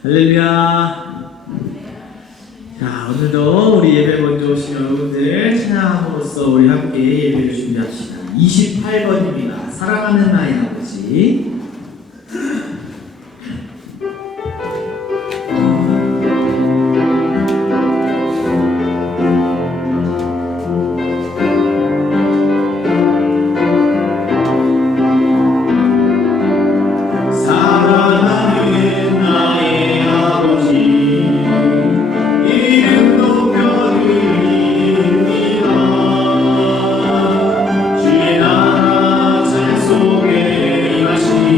할렐루야. 자, 오늘도 우리 예배 먼저 오신 여러분들 찬양함으로써 우리 함께 예배를 준비합시다. 28번입니다. 사랑하는 나의 아버지. 주의 나라 제 속에 임하시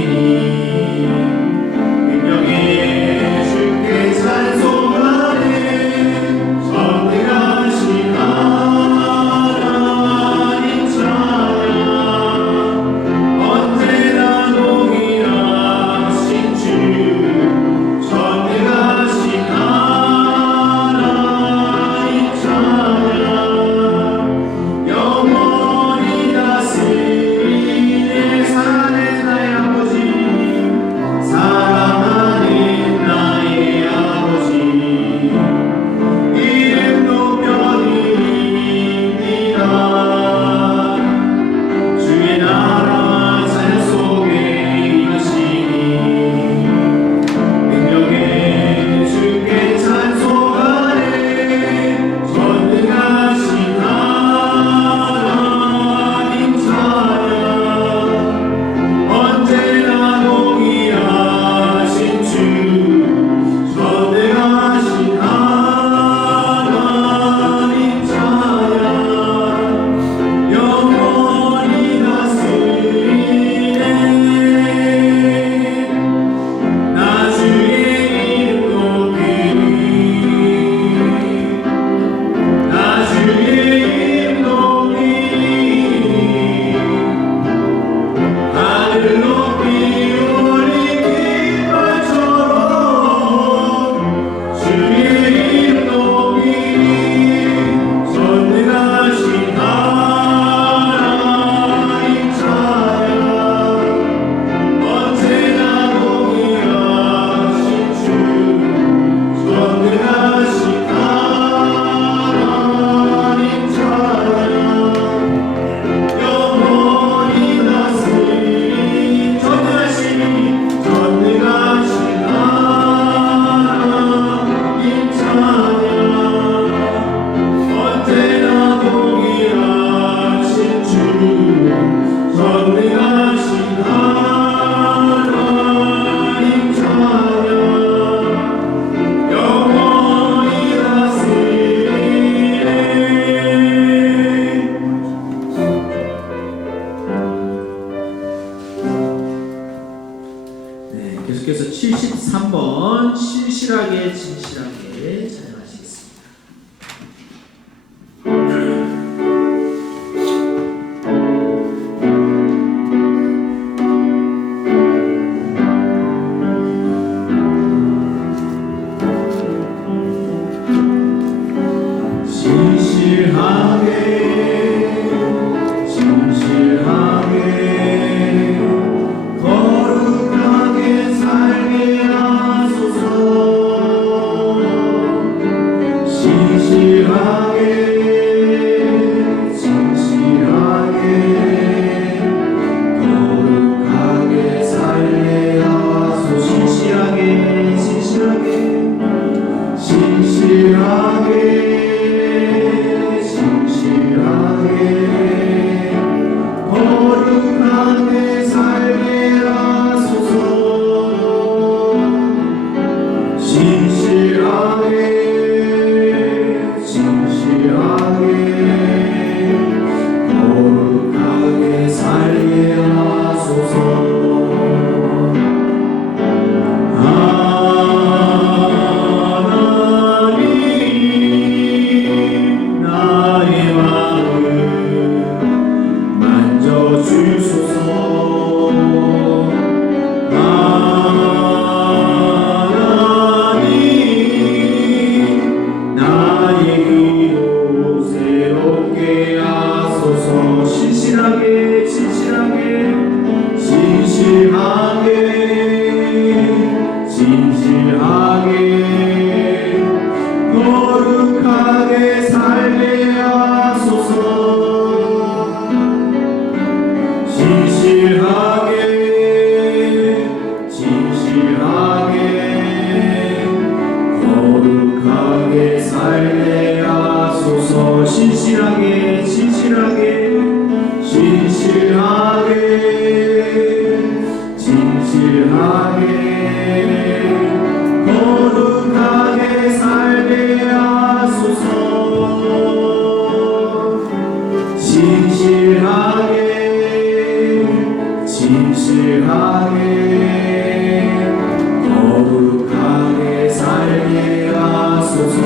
진실하게 거룩하게 살게 하소서.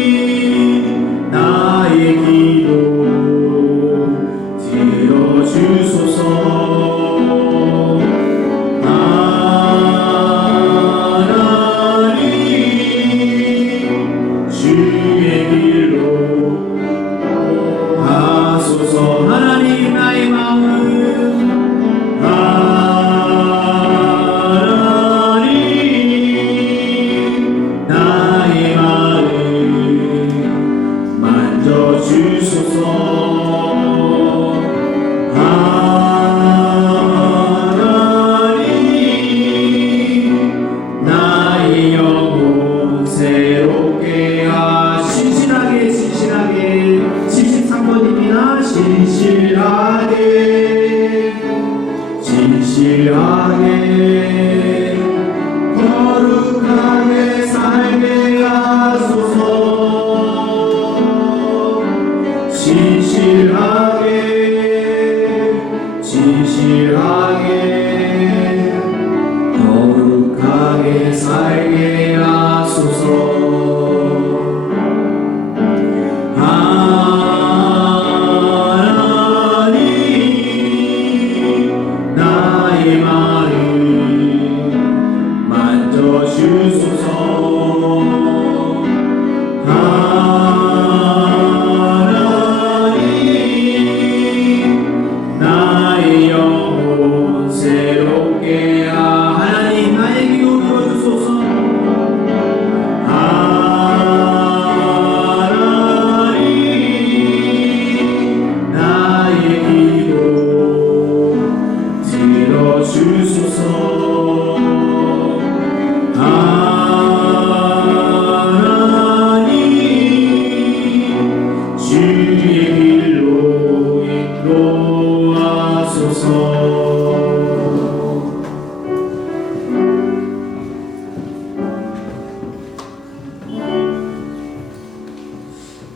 하나님 나의 기도 들어주소서. 하나님 나의 마음 하나님 나의 마음 만져주소서. 하나님 나의 영혼 새롭게 신실하게 73번입니다. 진실하게 거룩하게 살게 하소서. 진실하게 거룩하게 살게 하소서. 나의 마음 만져주소서. 하나님 나의 영혼 새롭게 하나님 나의 기도 들어주소서. 하나님 나의 기도 들어주소서. 하나님 주의 길로 인도하소서.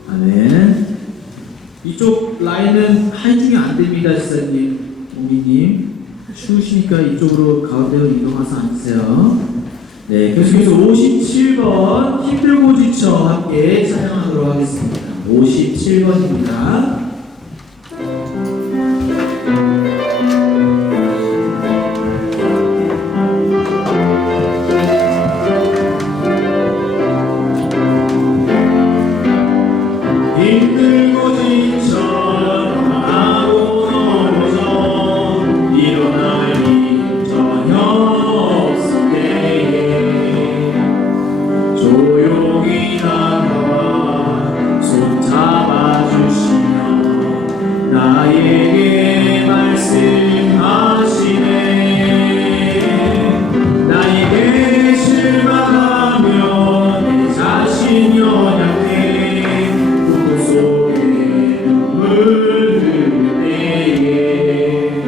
아멘. 이쪽 라인은 하이중이 안 됩니다, 지사님, 오미님. 추우시니까 이쪽으로 가운데로 이동해서 앉으세요. 네, 계속해서 57번 힘들고 지쳐 함께 찬양하도록 하겠습니다. 57번입니다. 힘들고 지쳐 하고 넘어져 일어날 힘 전혀 없을 때에 조용히 다가와 손 잡아주시며 나에게 말씀하시네. 나에게 실망하며 내 자신 연약해 속에 물들 때에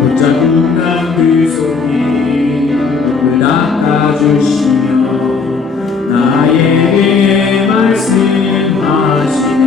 붙잡고 난 그 손이 몸을 닦아주시며 나에게 말씀하시네.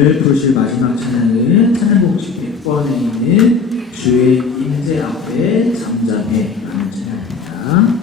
오늘 부르실 마지막 찬양은 찬양곡 100번에 있는 주의 임재 앞에 잠잠해 라는 찬양입니다.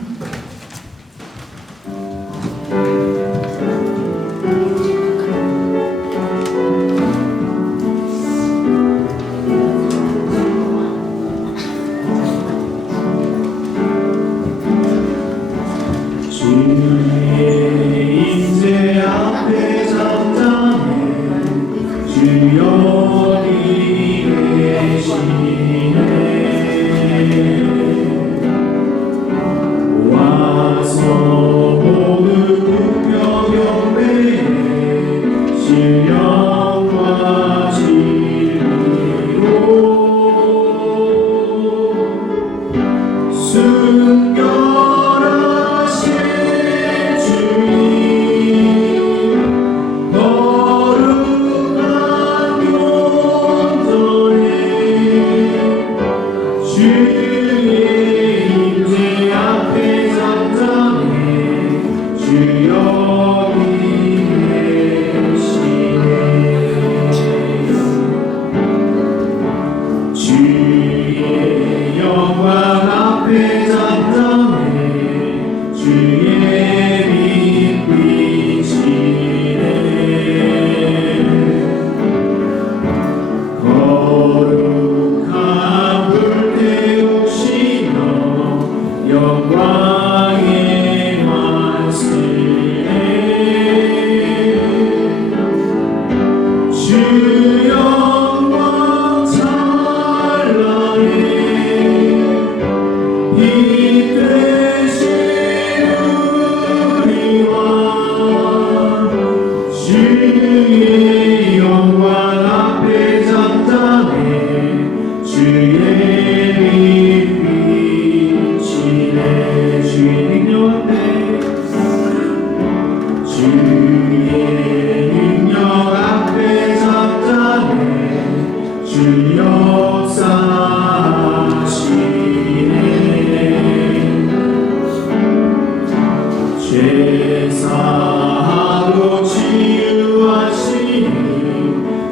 죄사하고 치유하시니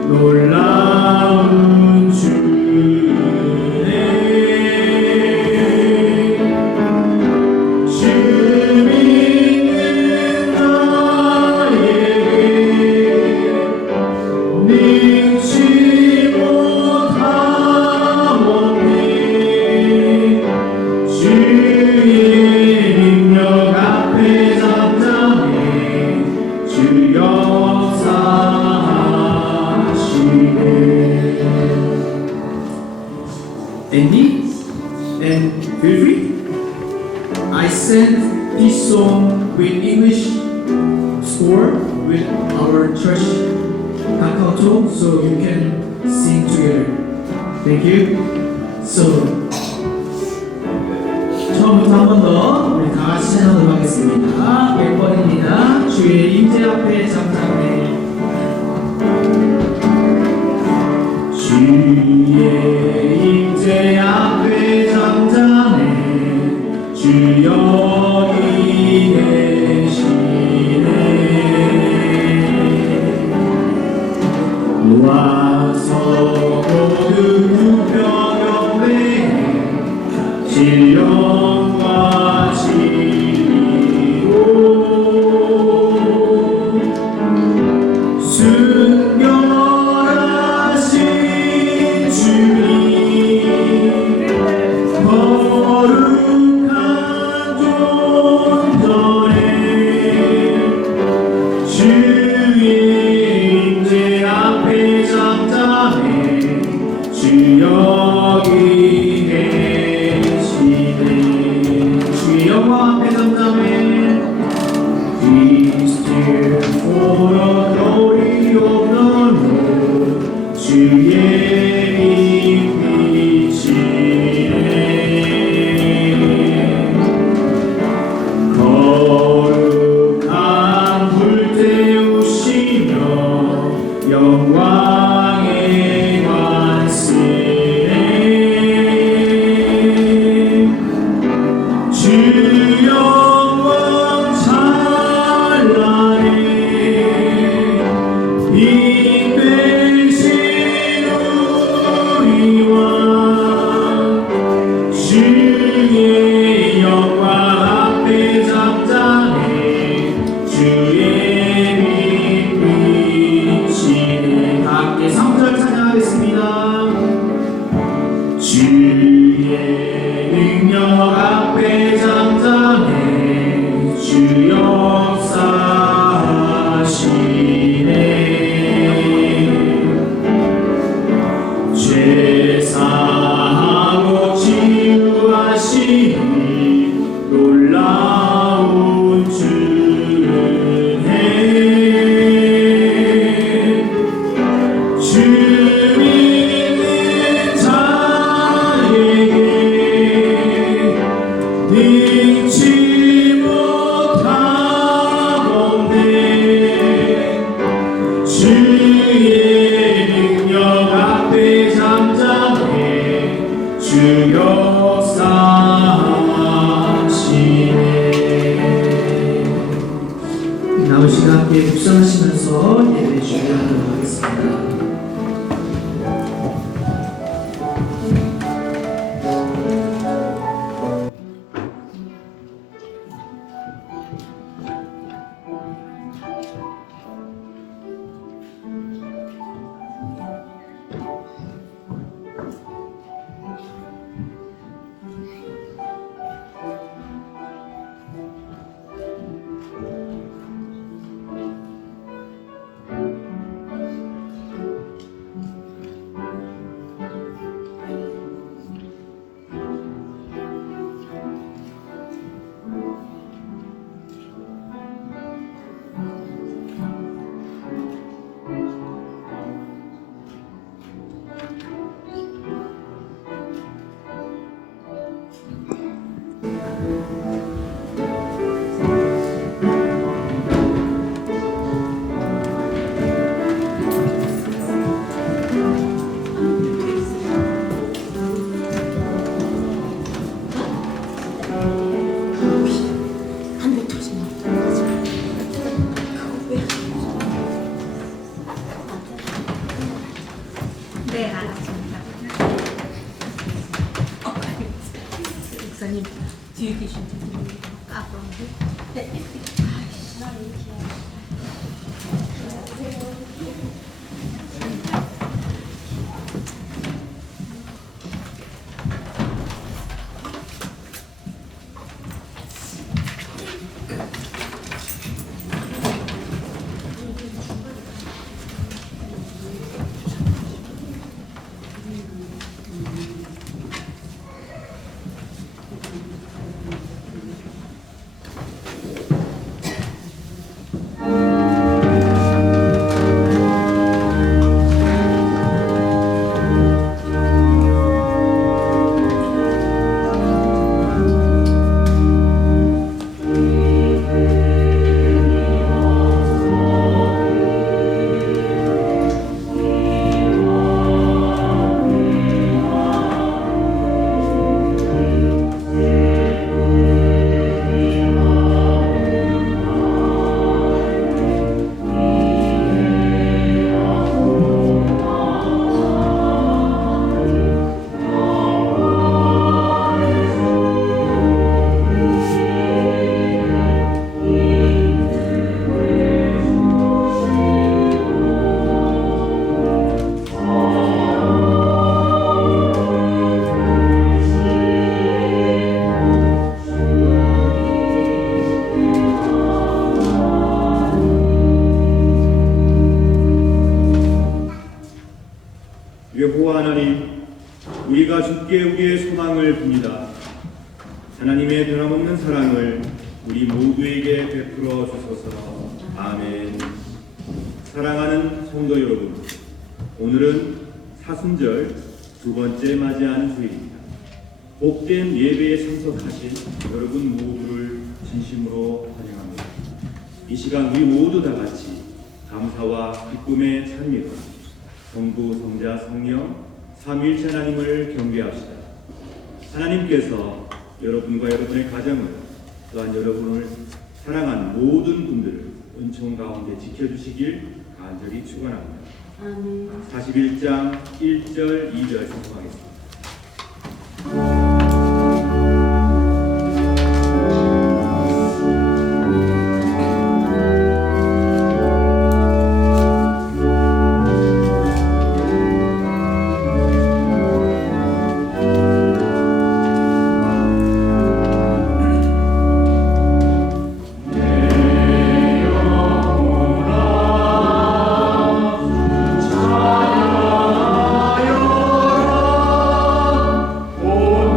놀라운 주네 주 믿는 나에게 능치 못하오니 주의 능력 앞에 잠잠해 주 역사하시네. Andy and feel free. I sent this song with English score with our church Kakao, so you can sing together. Thank you. So 처음부터 한 번 더 우리 다 같이 찬양하도록 하겠습니다. 100번입니다. 주의 임재 앞에 잠잠해. 주의 임재 앞에 잠잠해 주 여기 계시네 와서 모두 굽혀 경배해 신령과 진리로 순결하신 주님 거룩한 존전에 주의 임재 앞에 잠잠 하셔서 예배 준비하도록 하겠습니다. 네, 알았습니다. 목사님 뒤에 계신 분이 까불었는데. 네. 여호와 하나님, 우리가 주께 우리의 소망을 봅니다. 하나님의 변함없는 사랑을 우리 모두에게 베풀어 주소서. 아멘. 사랑하는 성도 여러분, 오늘은 사순절 두 번째 맞이하는 주일입니다. 복된 예배에 참석하신 여러분 모두를 진심으로 환영합니다. 이 시간 우리 모두 다 같이 감사와 기쁨의 찬미로 성부, 성자, 성령, 삼위일체 하나님을 경배합시다. 하나님께서 여러분과 여러분의 가정을, 또한 여러분을 사랑하는 모든 분들을 은총 가운데 지켜주시길 간절히 축원합니다. 41장 1절, 2절 성공하겠습니다. 오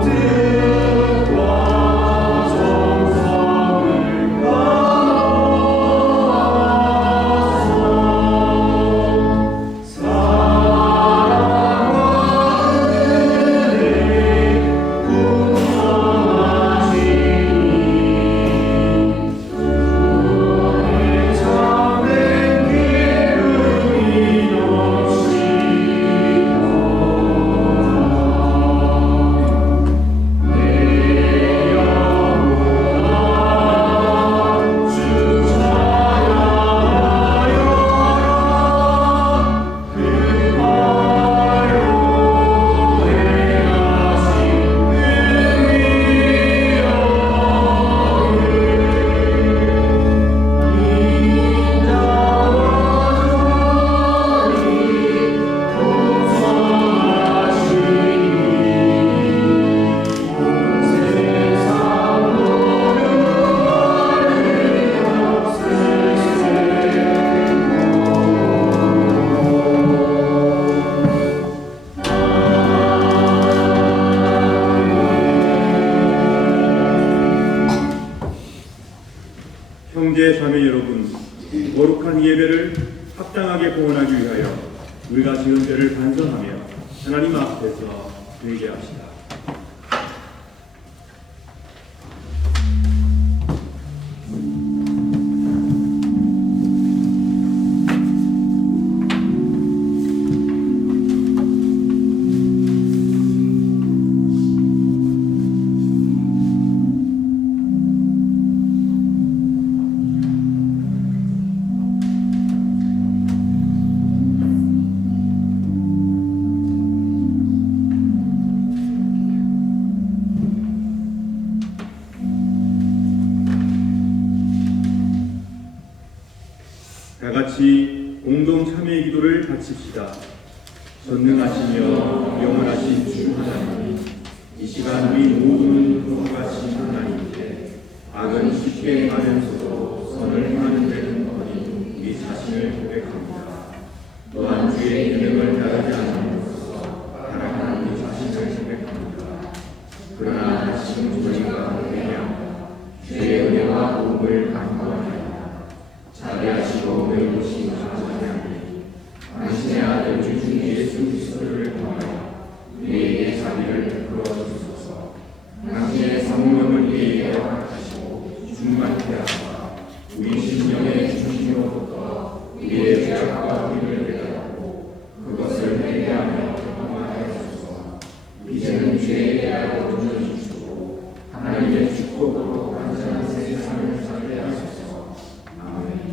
합당하게 구원하기 위하여 우리가 지은 죄를 반성하며 하나님 앞에서 회개합시다. 다 같이 공동 참회의 기도를 바칩시다. 전능하시며 영원하신 주 하나님, 이 시간 우리 모두는 거룩하신 하나님께 악은 쉽게 하면서도 선을 행하는 데는 거니 우리 자신을 고백합니다. 또한 주의 계명을 따르지 않음으로써 타락하는 우리 자신을 고백합니다. 그러나 다시 저희가 회개하며 주의 은혜와 도움을 간구하며 자비하시고 의로우신 하나님, 당신의 아들 주 예수 그리스도를 통하여 우리에게 자비를 베풀어 주소서. 당신의 성령을 우리에게 허락하시고 충만케 하사 우리 심령의 중심으로부터 우리의 죄악과 의를 깨닫고 그것을 회개하며 경험하여 주소서. 이제는 죄에 대하여 던져주시고 하나님의 축복으로 완전한 세상을 살게 하소서. 아멘.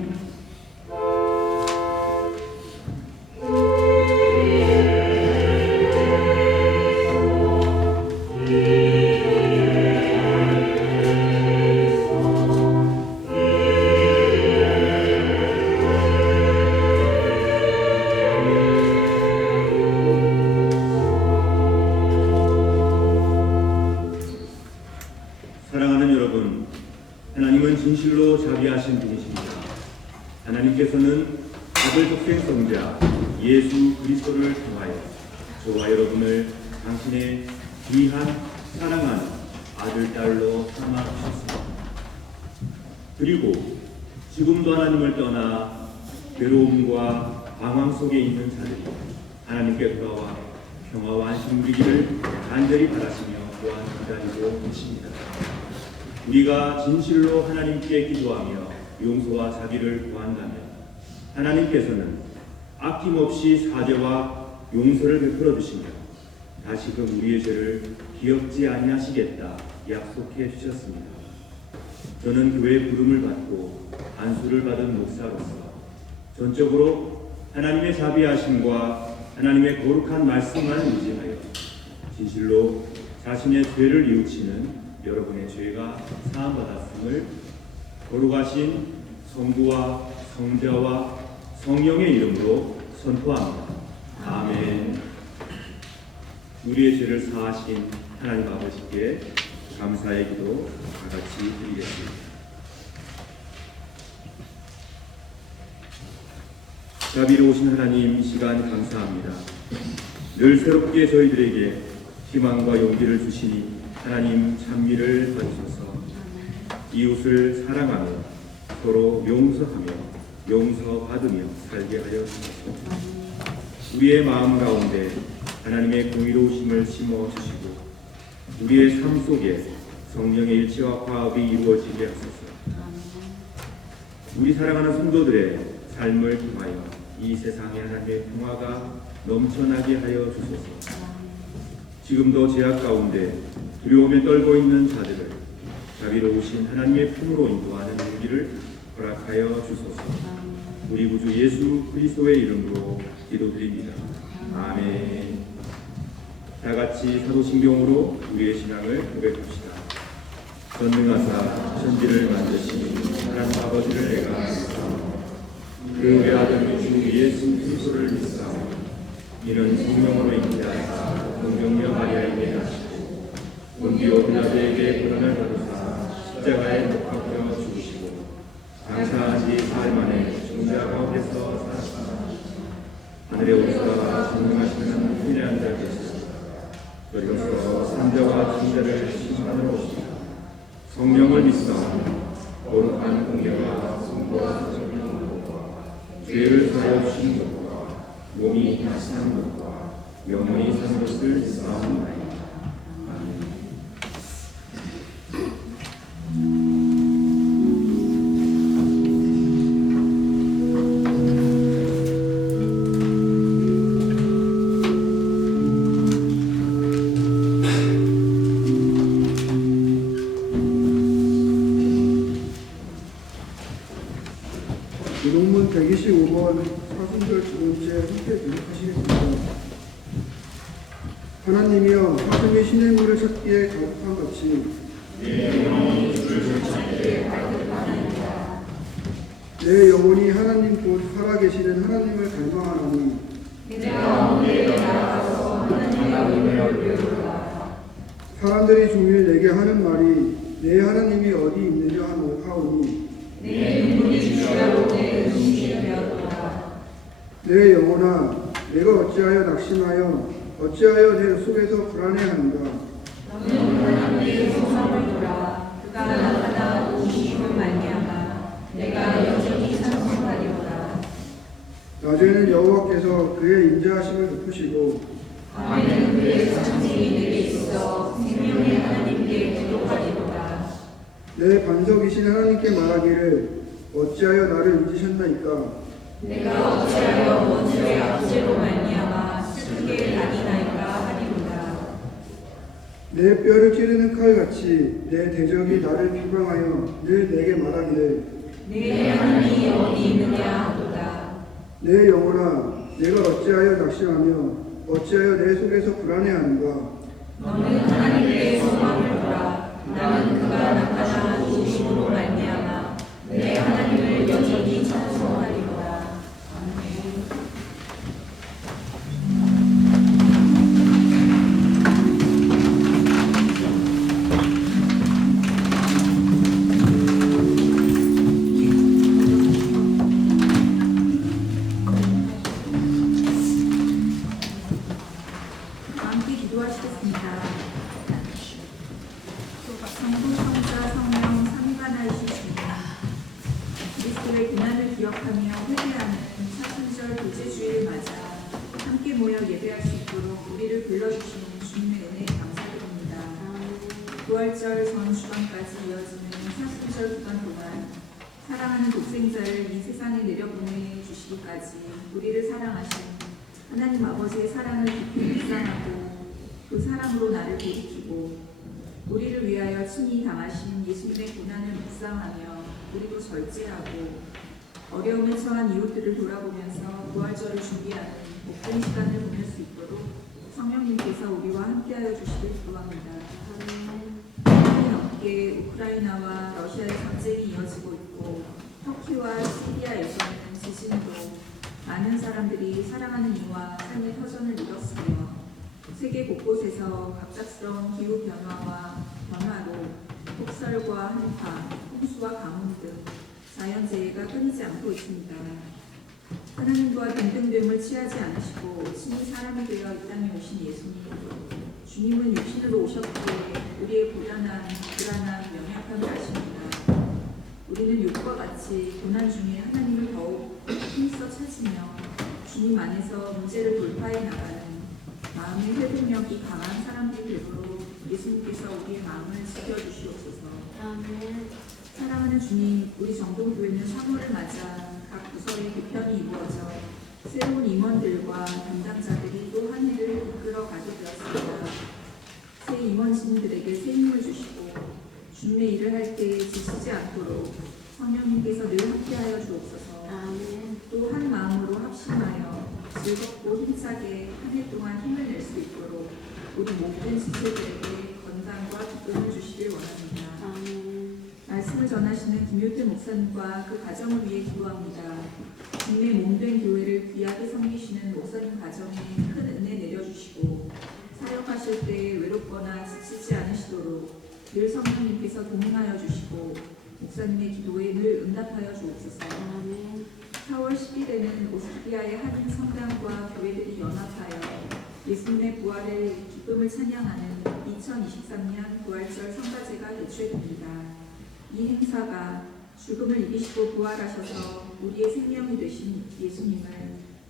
사랑하는 여러분, 하나님은 진실로 자비하신 분이십니다. 하나님께서는 아들 독생 성자 예수 그리스도를 통하여 저와 여러분을 당신의 귀한 사랑하는 아들 딸로 삼아 주셨습니다. 그리고 지금도 하나님을 떠나 괴로움과 방황 속에 있는 자들이 하나님께 돌아와 평화와 안심 누리기를 간절히 바라시며 또한 기다리고 계십니다. 우리가 진실로 하나님께 기도하며 용서와 자비를 구한다면 하나님께서는 아낌없이 사죄와 용서를 베풀어 주시며 다시금 우리의 죄를 기억지 아니하시겠다 약속해 주셨습니다. 저는 교회의 부름을 받고 안수를 받은 목사로서 전적으로 하나님의 자비하심과 하나님의 거룩한 말씀만 의지하여 진실로 자신의 죄를 뉘우치는 여러분의 죄가 사함받았음을 거룩하신 성부와 성자와 성령의 이름으로 선포합니다. 아멘. 우리의 죄를 사하신 하나님 아버지께 감사의 기도 다 같이 드리겠습니다. 자비로우신 하나님, 이 시간 감사합니다. 늘 새롭게 저희들에게 희망과 용기를 주시니 하나님 찬미를 받으셔서 이웃을 사랑하며 서로 용서하며 용서받으며 살게 하여 주소서. 우리의 마음 가운데 하나님의 공의로우심을 심어주시고 우리의 삶 속에 성령의 일치와 화합이 이루어지게 하소서. 우리 사랑하는 성도들의 삶을 통하여 이 세상에 하나님의 평화가 넘쳐나게 하여 주소서. 지금도 제약 가운데 두려움에 떨고 있는 자들을 자비로우신 하나님의 품으로 인도하는 용기를 허락하여 주소서. 우리 구주 예수 그리스도의 이름으로 기도드립니다. 아멘. 다 같이 사도신경으로 우리의 신앙을 고백합시다. 전능하사 천지를 만드신 하나님 아버지를 내가 믿사오며 그 외아들 주 예수 그리스도를 믿사오며 이는 성령으로 잉태하사 동정녀 마리아에게 하시고 본디오 빌라도에게 고난을 받으사 십자가에 못 박혀 죽으시고 장사한 지 사흘 만에 중자 가운데서 사시다. 하늘에 오르사 전능하신 하나님의 앉아 계시다. 그리고서 산자와 중자를 심판하러 오시다. 성령을 믿사오며 거룩한 공예와 성도와 성령과 주의 죄를 사하여 주신 것과 몸이 다시 산 것과 영원히 산 것을 믿사옵나이다. 아멘. 기록문 125번 사순절 두 번째 함께 교독하시겠습니다. 하나님이여 사슴이 시냇물을 찾기에 가득한 같이 내 영혼이 하나님 곧 살아계시는 하나님을 갈망하나니 사람들이 종일 내게 하는 말이 내 하나님이 어디 있느냐 하오니 내 영혼아 내가 어찌하여 낙심하여 어찌하여 내 속에서 불안해하는가. 너는 하나님의 성삼을 돌아 그가 나타나 오시심을 말미암아 내가 여전히 찬송하리로다. 낮에는 여호와께서 그의 인자하심을 베푸시고 밤에는 그의 찬송이 내게 있어 생명의 하나님께 기록하리로다. 내 반석이신 하나님께 말하기를 어찌하여 나를 잊으셨나이까. 내가 어찌하여 원수의 압제로 말미암아 슬프게 다니나이까 하리로다. 내 뼈를 찌르는 칼같이 내 대적이 나를 비방하여 늘 내게 말하기를 내 하나님이 어디 있느냐 하도다. 내 영혼아 내가 어찌하여 낙심하며 어찌하여 내 속에서 불안해하는가. 너는 하나님께 소망을 돌아 나는 그가 나타나 오심으로 말미암아 내 하나님을 여전히 찬송하리로다. 함께 기도하시겠습니다. 성부, 성자, 성령, 삼위하나이신 주님, 그리스도의 고난을 기억하며 회개하는 사순절 도제주일을 맞아 함께 모여 예배할 수 있도록 우리를 불러주시는 주님의 은혜에 감사드립니다. 부활절 전 주간까지 이어지는 사순절 기간 동안 사랑하는 독생자를 이 세상에 내려보내주시기까지 우리를 사랑하신 하나님 아버지의 사랑을 깊이 묵상하고 그 사랑으로 나를 돌이키고 우리를 위하여 친히 당하신 예수님의 고난을 묵상하며 우리도 절제하고 어려움에 처한 이웃들을 돌아보면서 부활절을 준비하는 복된 시간을 보낼 수 있도록 성령님께서 우리와 함께하여 주시길 기도합니다. 하루에 넘게 우크라이나와 러시아의 전쟁이 이어지고 있고 터키와 시리아에서는 지진으로 많은 사람들이 사랑하는 이와 삶의 터전을 잃었으며 세계 곳곳에서 갑작스러운 기후 변화로 폭설과 한파, 홍수와 가뭄 등 자연재해가 끊이지 않고 있습니다. 하나님과 동등됨을 취하지 않으시고 친히 사람이 되어 이 땅에 오신 예수님, 주님은 육신으로 오셨기에 우리의 고단한, 불안한, 연약함을 아십니다. 우리는 욕과 같이 고난 중에 하나님을 더욱 힘써 찾으며 주님 안에서 문제를 돌파해 나가는 마음의 회복력이 강한 사람들이 되도록 예수님께서 우리의 마음을 지켜주시옵소서. 아멘. 사랑하는 주님, 우리 정동교회는 3월을 맞아 각 부서에 개편이 이루어져 새로운 임원들과 담당자들이 또 한 해를 이끌어 가게 되었습니다. 새 임원진들에게 새 힘을 주시고 주님의 일을 할 때 지치지 않도록 성령님께서 늘 함께하여 주옵소서. 아멘. 또 한 마음으로 합심하여 즐겁고 힘차게 한 해 동안 힘을 낼 수 있도록 우리 모든 지체들에게 건강과 기쁨을 주시길 원합니다. 아멘. 말씀을 전하시는 김효태 목사님과 그 가정을 위해 기도합니다. 주님의 몸된 교회를 귀하게 섬기시는 목사님 가정에 큰 은혜 내려주시고 사역하실 때 외롭거나 지치지 않으시도록 늘 성령님께서 동행하여 주시고 목사님의 기도에 늘 응답하여 주옵소서. 아멘. 4월 10일에는 오스트리아의 한인 성당과 교회들이 연합하여 예수님의 부활의 기쁨을 찬양하는 2023년 부활절 성가제가 개최됩니다. 이 행사가 죽음을 이기시고 부활하셔서 우리의 생명이 되신 예수님을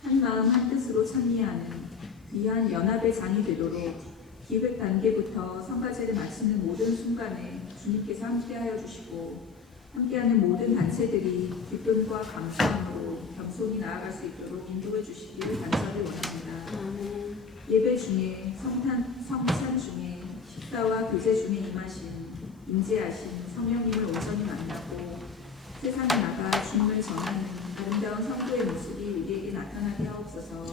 한 마음 한 뜻으로 찬미하는 귀한 연합의 장이 되도록 기획 단계부터 성가제를 마치는 모든 순간에 주님께서 함께하여 주시고 함께하는 모든 단체들이 기쁨과 감사함으로 겸손히 나아갈 수 있도록 인도해 주시기를 간절히 원합니다. 예배 중에 성찬 중에 식사와 교제 중에 임재하신 성령님을 온전히 만나고 세상에 나가 주님을 전하는 아름다운 성도의 모습이 우리에게 나타나게 하옵소서.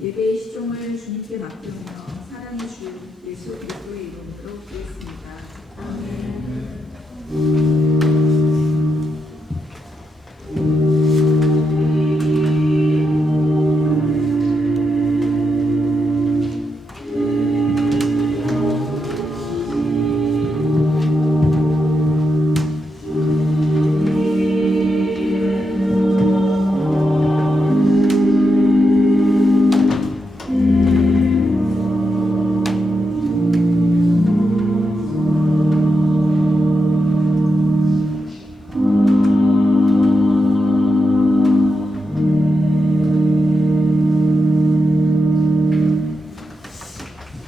예배의 시종을 주님께 맡기며 사랑의 주 예수 그리스도의 이름으로 기도했습니다.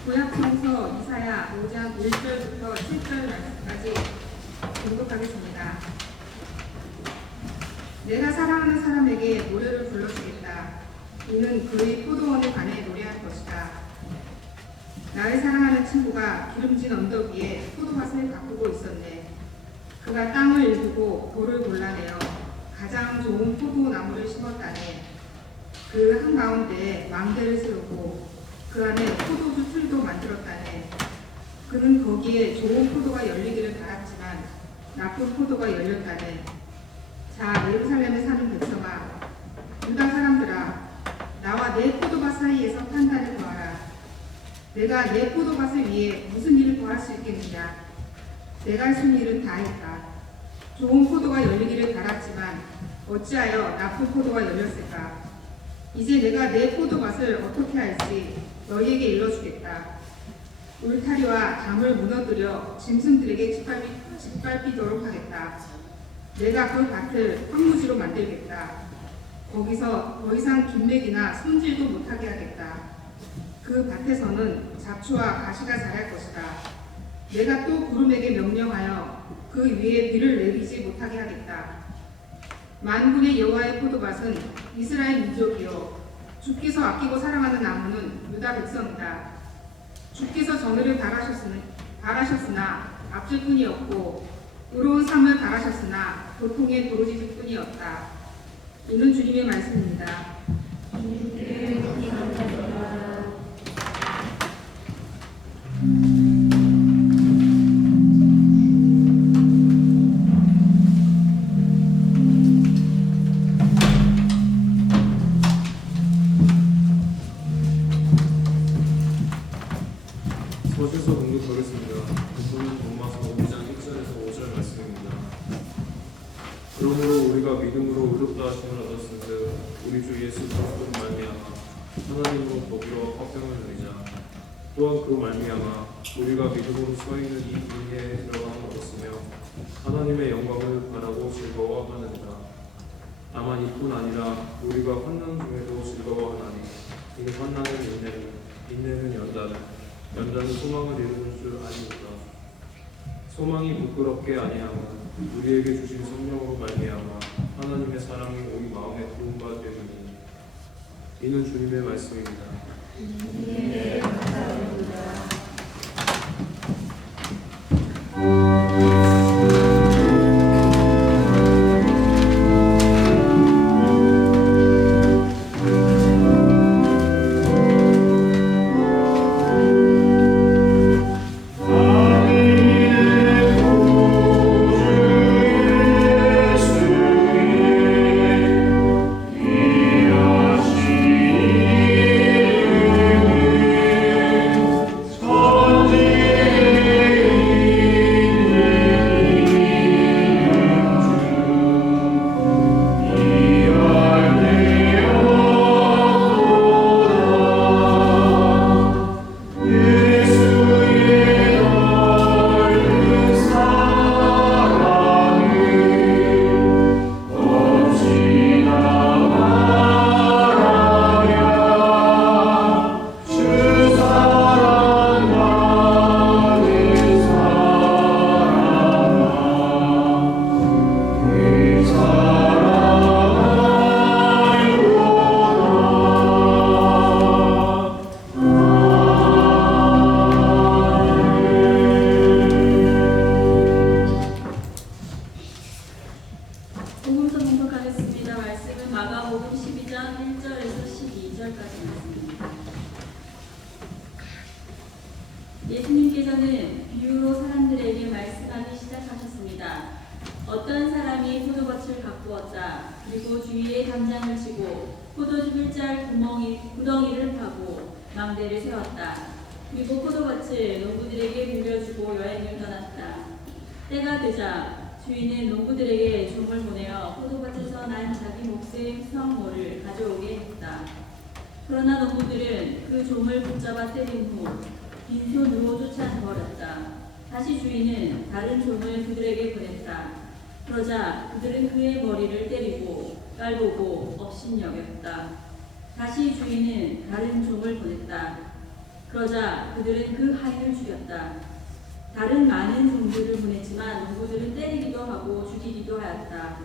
구약성서 이사야 5장 1절부터 7절 말씀까지 공독하겠습니다. 내가 사랑하는 사람에게 노래를 불러주겠다. 이는 그의 포도원에 관해 노래할 것이다. 나의 사랑하는 친구가 기름진 언덕 위에 포도밭을 가꾸고 있었네. 그가 땅을 일구고 돌을 골라내어 가장 좋은 포도나무를 심었다네. 그 한가운데에 망대를 세우고 그 안에 포도주 틀도 만들었다네. 그는 거기에 좋은 포도가 열리기를 바랐지만 나쁜 포도가 열렸다네. 자, 예루살렘에 사는 백성아, 유다 사람들아, 나와 내 포도밭 사이에서 판단을 구하라. 내가 내 포도밭을 위해 무슨 일을 더할 수 있겠느냐? 내가 할 수 있는 일은 다 했다. 좋은 포도가 열리기를 바랐지만 어찌하여 나쁜 포도가 열렸을까? 이제 내가 내 포도밭을 어떻게 할지 너희에게 일러주겠다. 울타리와 담을 무너뜨려 짐승들에게 짓밟히도록 하겠다. 내가 그 밭을 황무지로 만들겠다. 거기서 더 이상 김맥이나 손질도 못하게 하겠다. 그 밭에서는 잡초와 가시가 자랄 것이다. 내가 또 구름에게 명령하여 그 위에 비를 내리지 못하게 하겠다. 만군의 여호와의 포도밭은 이스라엘 민족이요 주께서 아끼고 사랑하는 나무는 유다 백성이다. 주께서 전의를 바라셨으나 앞질 뿐이었고 의로운 삶을 바라셨으나 고통의 도로지질 뿐이었다. 이는 주님의 말씀입니다. 서주서 공독하겠습니다. 본문은 로마서 5장 1절에서 5절 말씀입니다. 그러므로 우리가 믿음으로 의롭다 하심을 얻었은즉 우리 주 예수 그리스도로 말미암아 하나님으로 더불어 화평을 누리자. 또한 그 말미암아 우리가 믿음으로 서 있는 이 인내에 들어감을 얻었으며 하나님의 영광을 바라고 즐거워하느니라. 다만 이뿐 아니라 우리가 환난 중에도 즐거워하나니 이는 환난은 인내를, 인내는 연단을, 연단은 소망을 이루는 줄 아니니까. 소망이 부끄럽게 아니함은 우리에게 주신 성령으로 말미암아 하나님의 사랑이 우리 마음에 부은 바 되느니. 이는 주님의 말씀입니다. 말씀입니다. 예수님께서는 비유로 사람들에게 말씀하기 시작하셨습니다. 어떤 사람이 포도밭을 가꾸었다. 그리고 주위에 담장을 치고 포도즙을 짤 구덩이를 파고 망대를 세웠다. 그리고 포도밭을 농부들에게 물려주고 여행을 떠났다. 때가 되자 주인은 농부들에게 종을 보내어 포도밭에서 난 자기 몫의 수확물을 가져오게 했다. 그러나 농부들은 그 종을 붙잡아 때린 후 빈손으로 쫓아버렸다. 다시 주인은 다른 종을 그들에게 보냈다. 그러자 그들은 그의 머리를 때리고 깔보고 업신여겼다. 다시 주인은 다른 종을 보냈다. 그러자 그들은 그 하인을 죽였다. 다른 많은 종들을 보냈지만 농부들은 때리기도 하고 죽이기도 하였다.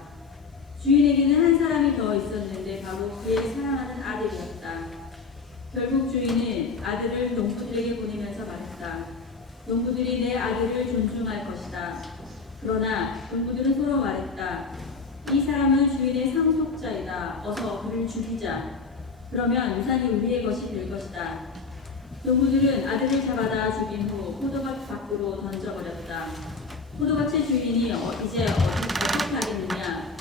주인에게는 한 사람이 더 있었는데 바로 그의 사랑하는 아들이었다. 결국 주인은 아들을 농부들에게 보내면서 말했다. 농부들이 내 아들을 존중할 것이다. 그러나 농부들은 서로 말했다. 이 사람은 주인의 상속자이다. 어서 그를 죽이자. 그러면 유산이 우리의 것이 될 것이다. 농부들은 아들을 잡아다 죽인 후 포도밭 밖으로 던져버렸다. 포도밭의 주인이 이제 어떻게 하겠느냐?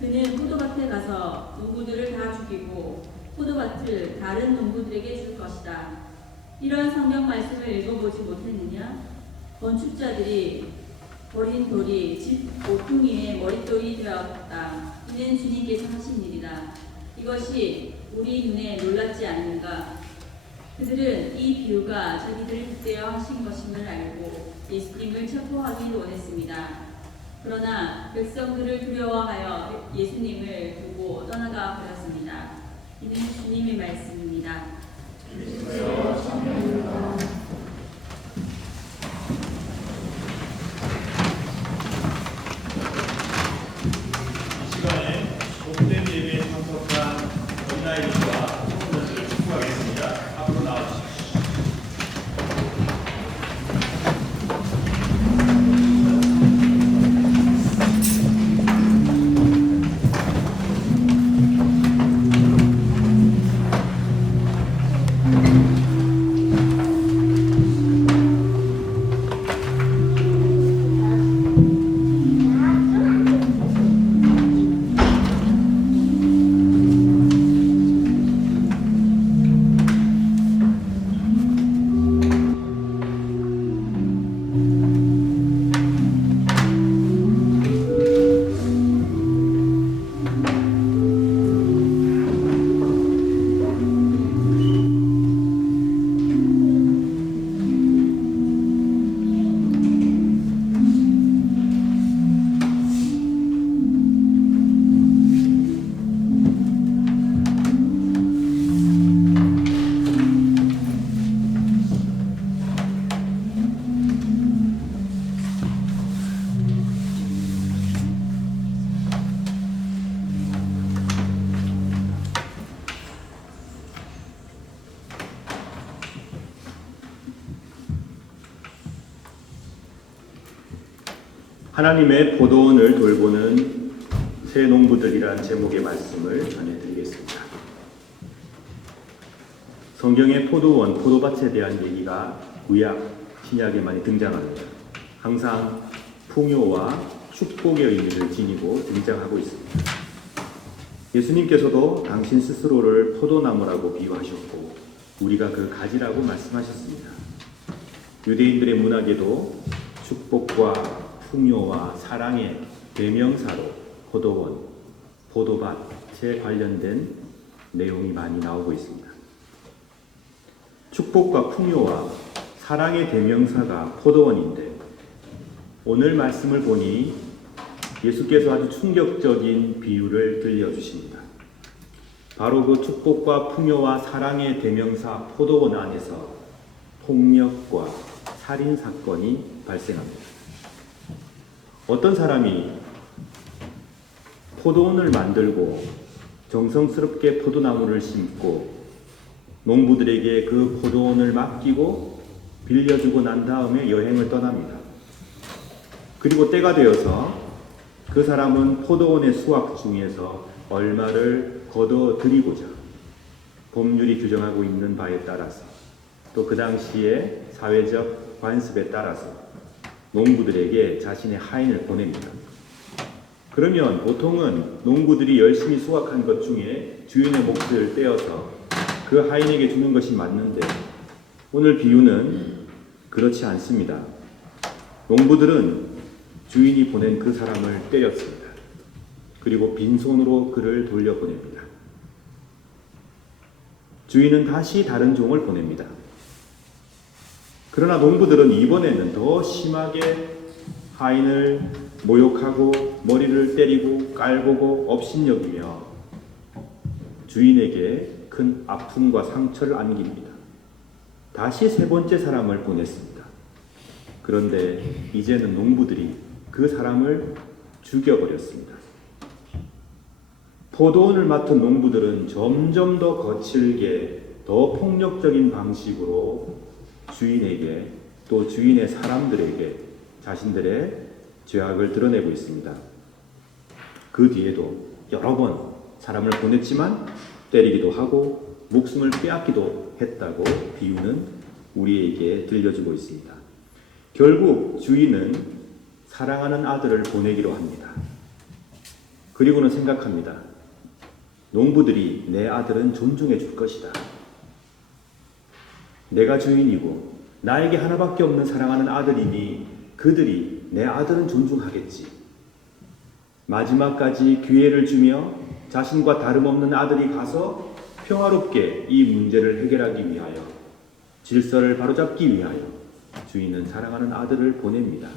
그는 포도밭에 가서 농부들을 다 죽이고 포도밭을 다른 농부들에게 줄 것이다. 이런 성경 말씀을 읽어보지 못했느냐? 건축자들이 버린 돌이 집 모퉁이의 머릿돌이 되었다. 이는 주님께서 하신 일이다. 이것이 우리 눈에 놀랍지 않는가? 그들은 이 비유가 자기들을 빗대어 하신 것임을 알고 예수님을 체포하기 원했습니다. 그러나 백성들을 두려워하여 예수님을 두고 떠나가 버렸습니다. 이는 주님의 말씀입니다. 이 시간에 복된 예배에 참석한 온라인과 소문들을 축복하겠습니다. 앞으로 나와주십시오. 하나님의 포도원을 돌보는 새 농부들이란 제목의 말씀을 전해드리겠습니다. 성경의 포도원, 포도밭에 대한 얘기가 구약, 신약에 많이 등장합니다. 항상 풍요와 축복의 의미를 지니고 등장하고 있습니다. 예수님께서도 당신 스스로를 포도나무라고 비유하셨고 우리가 그 가지라고 말씀하셨습니다. 유대인들의 문학에도 축복과 풍요와 사랑의 대명사로 포도원, 포도밭에 관련된 내용이 많이 나오고 있습니다. 축복과 풍요와 사랑의 대명사가 포도원인데 오늘 말씀을 보니 예수께서 아주 충격적인 비유를 들려주십니다. 바로 그 축복과 풍요와 사랑의 대명사 포도원 안에서 폭력과 살인 사건이 발생합니다. 어떤 사람이 포도원을 만들고 정성스럽게 포도나무를 심고 농부들에게 그 포도원을 맡기고 빌려주고 난 다음에 여행을 떠납니다. 그리고 때가 되어서 그 사람은 포도원의 수확 중에서 얼마를 거둬들이고자 법률이 규정하고 있는 바에 따라서 또 그 당시의 사회적 관습에 따라서 농부들에게 자신의 하인을 보냅니다. 그러면 보통은 농부들이 열심히 수확한 것 중에 주인의 몫을 떼어서 그 하인에게 주는 것이 맞는데 오늘 비유는 그렇지 않습니다. 농부들은 주인이 보낸 그 사람을 때렸습니다. 그리고 빈손으로 그를 돌려보냅니다. 주인은 다시 다른 종을 보냅니다. 그러나 농부들은 이번에는 더 심하게 하인을 모욕하고 머리를 때리고 깔보고 업신여기며 주인에게 큰 아픔과 상처를 안깁니다. 다시 세 번째 사람을 보냈습니다. 그런데 이제는 농부들이 그 사람을 죽여버렸습니다. 포도원을 맡은 농부들은 점점 더 거칠게 더 폭력적인 방식으로 주인에게 또 주인의 사람들에게 자신들의 죄악을 드러내고 있습니다. 그 뒤에도 여러 번 사람을 보냈지만 때리기도 하고 목숨을 빼앗기도 했다고 비유는 우리에게 들려주고 있습니다. 결국 주인은 사랑하는 아들을 보내기로 합니다. 그리고는 생각합니다. 농부들이 내 아들은 존중해 줄 것이다. 내가 주인이고 나에게 하나밖에 없는 사랑하는 아들이니 그들이 내 아들은 존중하겠지. 마지막까지 기회를 주며 자신과 다름없는 아들이 가서 평화롭게 이 문제를 해결하기 위하여 질서를 바로잡기 위하여 주인은 사랑하는 아들을 보냅니다.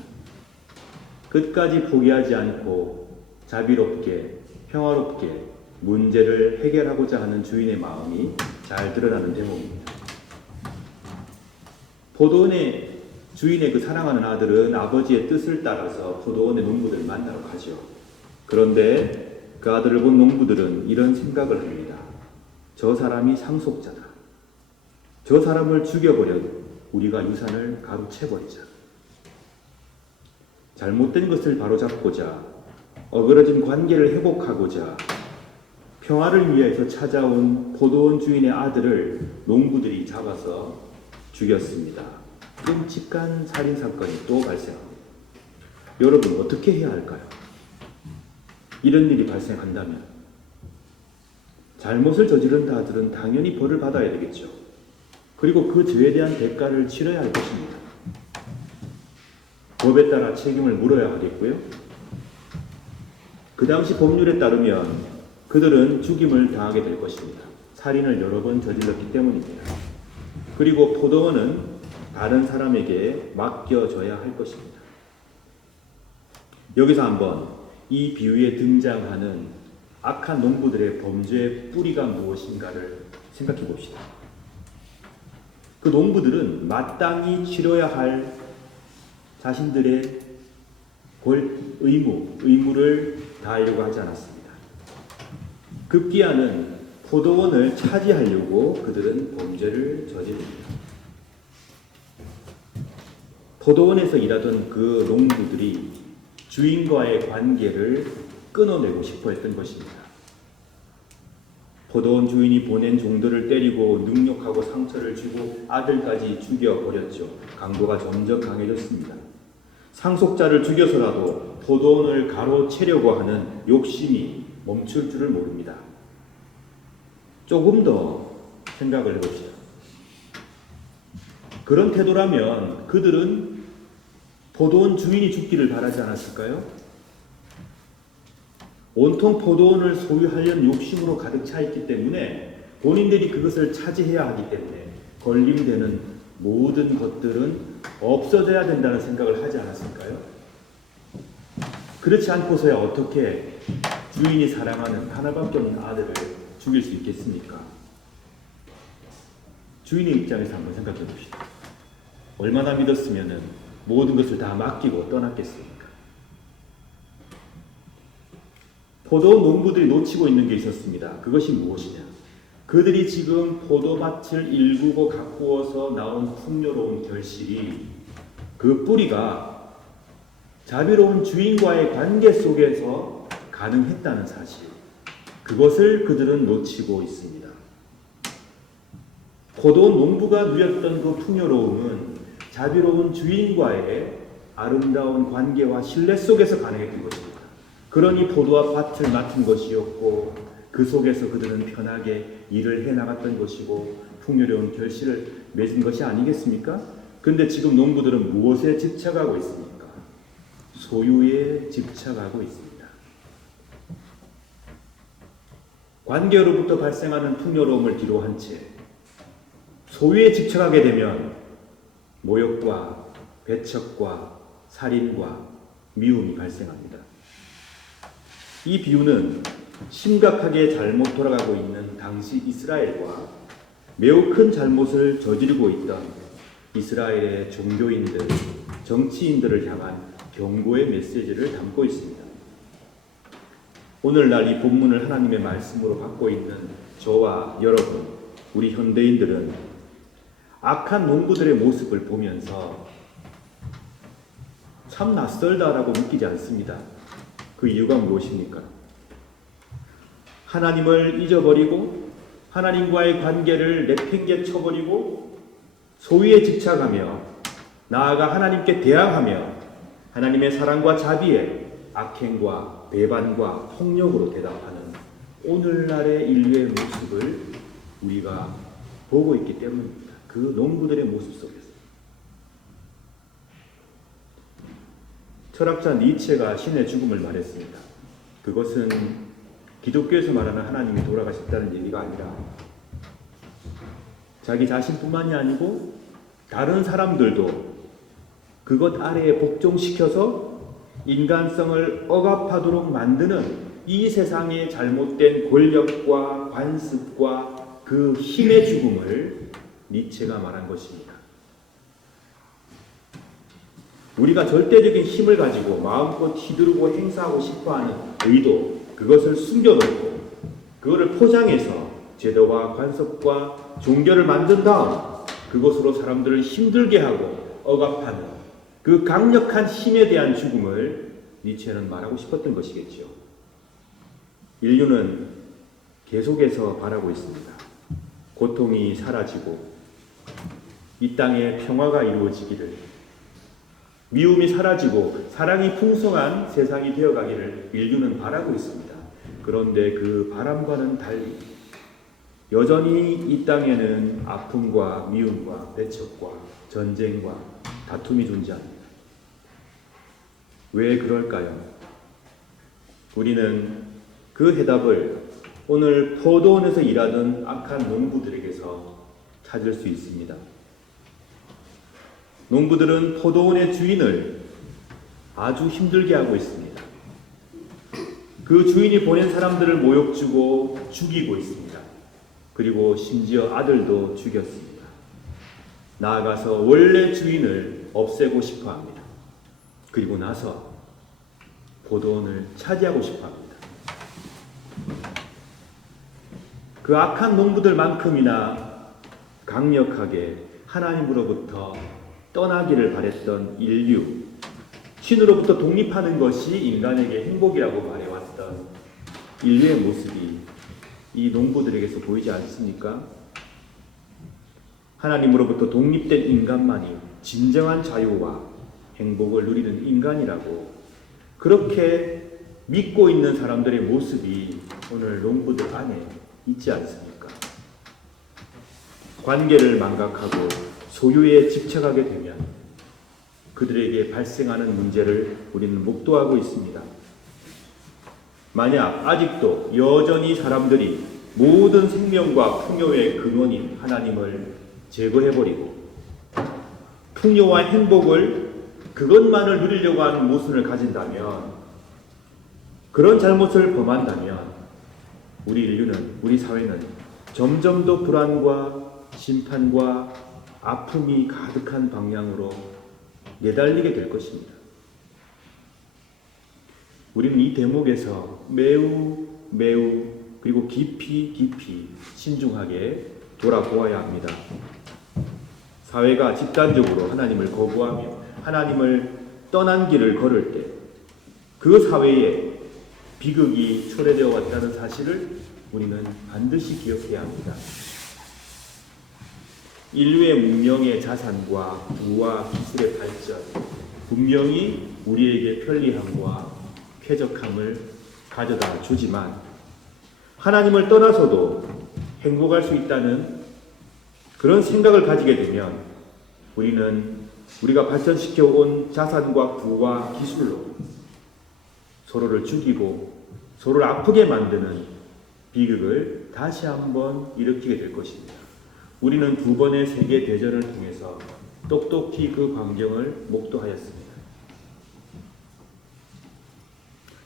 끝까지 포기하지 않고 자비롭게 평화롭게 문제를 해결하고자 하는 주인의 마음이 잘 드러나는 대목입니다. 포도원의 주인의 그 사랑하는 아들은 아버지의 뜻을 따라서 포도원의 농부들을 만나러 가죠. 그런데 그 아들을 본 농부들은 이런 생각을 합니다. 저 사람이 상속자다. 저 사람을 죽여버려 우리가 유산을 가로채버리자. 잘못된 것을 바로잡고자 어그러진 관계를 회복하고자 평화를 위해서 찾아온 포도원 주인의 아들을 농부들이 잡아서 죽였습니다. 끔찍한 살인사건이 또 발생합니다. 여러분 어떻게 해야 할까요? 이런 일이 발생한다면 잘못을 저지른 자들은 당연히 벌을 받아야 되겠죠. 그리고 그 죄에 대한 대가를 치러야 할 것입니다. 법에 따라 책임을 물어야 하겠고요. 그 당시 법률에 따르면 그들은 죽임을 당하게 될 것입니다. 살인을 여러 번 저질렀기 때문입니다. 그리고 포도원은 다른 사람에게 맡겨져야 할 것입니다. 여기서 한번 이 비유에 등장하는 악한 농부들의 범죄의 뿌리가 무엇인가를 생각해 봅시다. 그 농부들은 마땅히 치러야 할 자신들의 의무를 다하려고 하지 않았습니다. 급기야는 포도원을 차지하려고 그들은 범죄를 저지릅니다. 포도원에서 일하던 그 농부들이 주인과의 관계를 끊어내고 싶어 했던 것입니다. 포도원 주인이 보낸 종들을 때리고 능욕하고 상처를 주고 아들까지 죽여버렸죠. 강도가 점점 강해졌습니다. 상속자를 죽여서라도 포도원을 가로채려고 하는 욕심이 멈출 줄을 모릅니다. 조금 더 생각을 해봅시다. 그런 태도라면 그들은 포도원 주인이 죽기를 바라지 않았을까요? 온통 포도원을 소유하려는 욕심으로 가득 차 있기 때문에 본인들이 그것을 차지해야 하기 때문에 걸림되는 모든 것들은 없어져야 된다는 생각을 하지 않았을까요? 그렇지 않고서야 어떻게 주인이 사랑하는 하나밖에 없는 아들을 죽일 수 있겠습니까? 주인의 입장에서 한번 생각해 봅시다. 얼마나 믿었으면 모든 것을 다 맡기고 떠났겠습니까? 포도원 농부들이 놓치고 있는 게 있었습니다. 그것이 무엇이냐? 그들이 지금 포도밭을 일구고 가꾸어서 나온 풍요로운 결실이 그 뿌리가 자비로운 주인과의 관계 속에서 가능했다는 사실, 그것을 그들은 놓치고 있습니다. 포도원 농부가 누렸던 그 풍요로움은 자비로운 주인과의 아름다운 관계와 신뢰 속에서 가능했던 것입니다. 그러니 포도와 밭을 맡은 것이었고 그 속에서 그들은 편하게 일을 해나갔던 것이고 풍요로운 결실을 맺은 것이 아니겠습니까? 그런데 지금 농부들은 무엇에 집착하고 있습니까? 소유에 집착하고 있습니다. 관계로부터 발생하는 풍요로움을 뒤로한 채 소유에 집착하게 되면 모욕과 배척과 살인과 미움이 발생합니다. 이 비유는 심각하게 잘못 돌아가고 있는 당시 이스라엘과 매우 큰 잘못을 저지르고 있던 이스라엘의 종교인들, 정치인들을 향한 경고의 메시지를 담고 있습니다. 오늘날 이 본문을 하나님의 말씀으로 받고 있는 저와 여러분, 우리 현대인들은 악한 농부들의 모습을 보면서 참 낯설다라고 느끼지 않습니다. 그 이유가 무엇입니까? 하나님을 잊어버리고 하나님과의 관계를 내팽개쳐버리고 소유에 집착하며 나아가 하나님께 대항하며 하나님의 사랑과 자비에 악행과 배반과 폭력으로 대답하는 오늘날의 인류의 모습을 우리가 보고 있기 때문입니다. 그 농부들의 모습 속에서. 철학자 니체가 신의 죽음을 말했습니다. 그것은 기독교에서 말하는 하나님이 돌아가셨다는 얘기가 아니라 자기 자신뿐만이 아니고 다른 사람들도 그것 아래에 복종시켜서 인간성을 억압하도록 만드는 이 세상의 잘못된 권력과 관습과 그 힘의 죽음을 니체가 말한 것입니다. 우리가 절대적인 힘을 가지고 마음껏 휘두르고 행사하고 싶어하는 의도, 그것을 숨겨놓고 그것을 포장해서 제도와 관습과 종교를 만든 다음 그것으로 사람들을 힘들게 하고 억압하는 그 강력한 힘에 대한 죽음을 니체는 말하고 싶었던 것이겠죠. 인류는 계속해서 바라고 있습니다. 고통이 사라지고 이 땅에 평화가 이루어지기를, 미움이 사라지고 사랑이 풍성한 세상이 되어가기를 인류는 바라고 있습니다. 그런데 그 바람과는 달리 여전히 이 땅에는 아픔과 미움과 배척과 전쟁과 다툼이 존재합니다. 왜 그럴까요? 우리는 그 해답을 오늘 포도원에서 일하던 악한 농부들에게서 찾을 수 있습니다. 농부들은 포도원의 주인을 아주 힘들게 하고 있습니다. 그 주인이 보낸 사람들을 모욕 주고 죽이고 있습니다. 그리고 심지어 아들도 죽였습니다. 나아가서 원래 주인을 없애고 싶어 합니다. 그리고 나서 포도원을 차지하고 싶어 합니다. 그 악한 농부들만큼이나 강력하게 하나님으로부터 떠나기를 바랬던 인류, 신으로부터 독립하는 것이 인간에게 행복이라고 말해왔던 인류의 모습이 이 농부들에게서 보이지 않습니까? 하나님으로부터 독립된 인간만이 진정한 자유와 행복을 누리는 인간이라고 그렇게 믿고 있는 사람들의 모습이 오늘 농부들 안에 있지 않습니까? 관계를 망각하고 소유에 집착하게 되면 그들에게 발생하는 문제를 우리는 목도하고 있습니다. 만약 아직도 여전히 사람들이 모든 생명과 풍요의 근원인 하나님을 제거해버리고 풍요와 행복을 그것만을 누리려고 하는 모순을 가진다면, 그런 잘못을 범한다면 우리 인류는, 우리 사회는 점점 더 불안과 심판과 아픔이 가득한 방향으로 내달리게 될 것입니다. 우리는 이 대목에서 매우 그리고 깊이 신중하게 돌아보아야 합니다. 사회가 집단적으로 하나님을 거부하며 하나님을 떠난 길을 걸을 때 그 사회에 비극이 초래되어 왔다는 사실을 우리는 반드시 기억해야 합니다. 인류의 문명의 자산과 부와 기술의 발전, 분명히 우리에게 편리함과 쾌적함을 가져다 주지만 하나님을 떠나서도 행복할 수 있다는 그런 생각을 가지게 되면 우리가 발전시켜 온 자산과 부와 기술로 서로를 죽이고 서로를 아프게 만드는 비극을 다시 한번 일으키게 될 것입니다. 우리는 2번의 세계 대전을 통해서 똑똑히 그 광경을 목도하였습니다.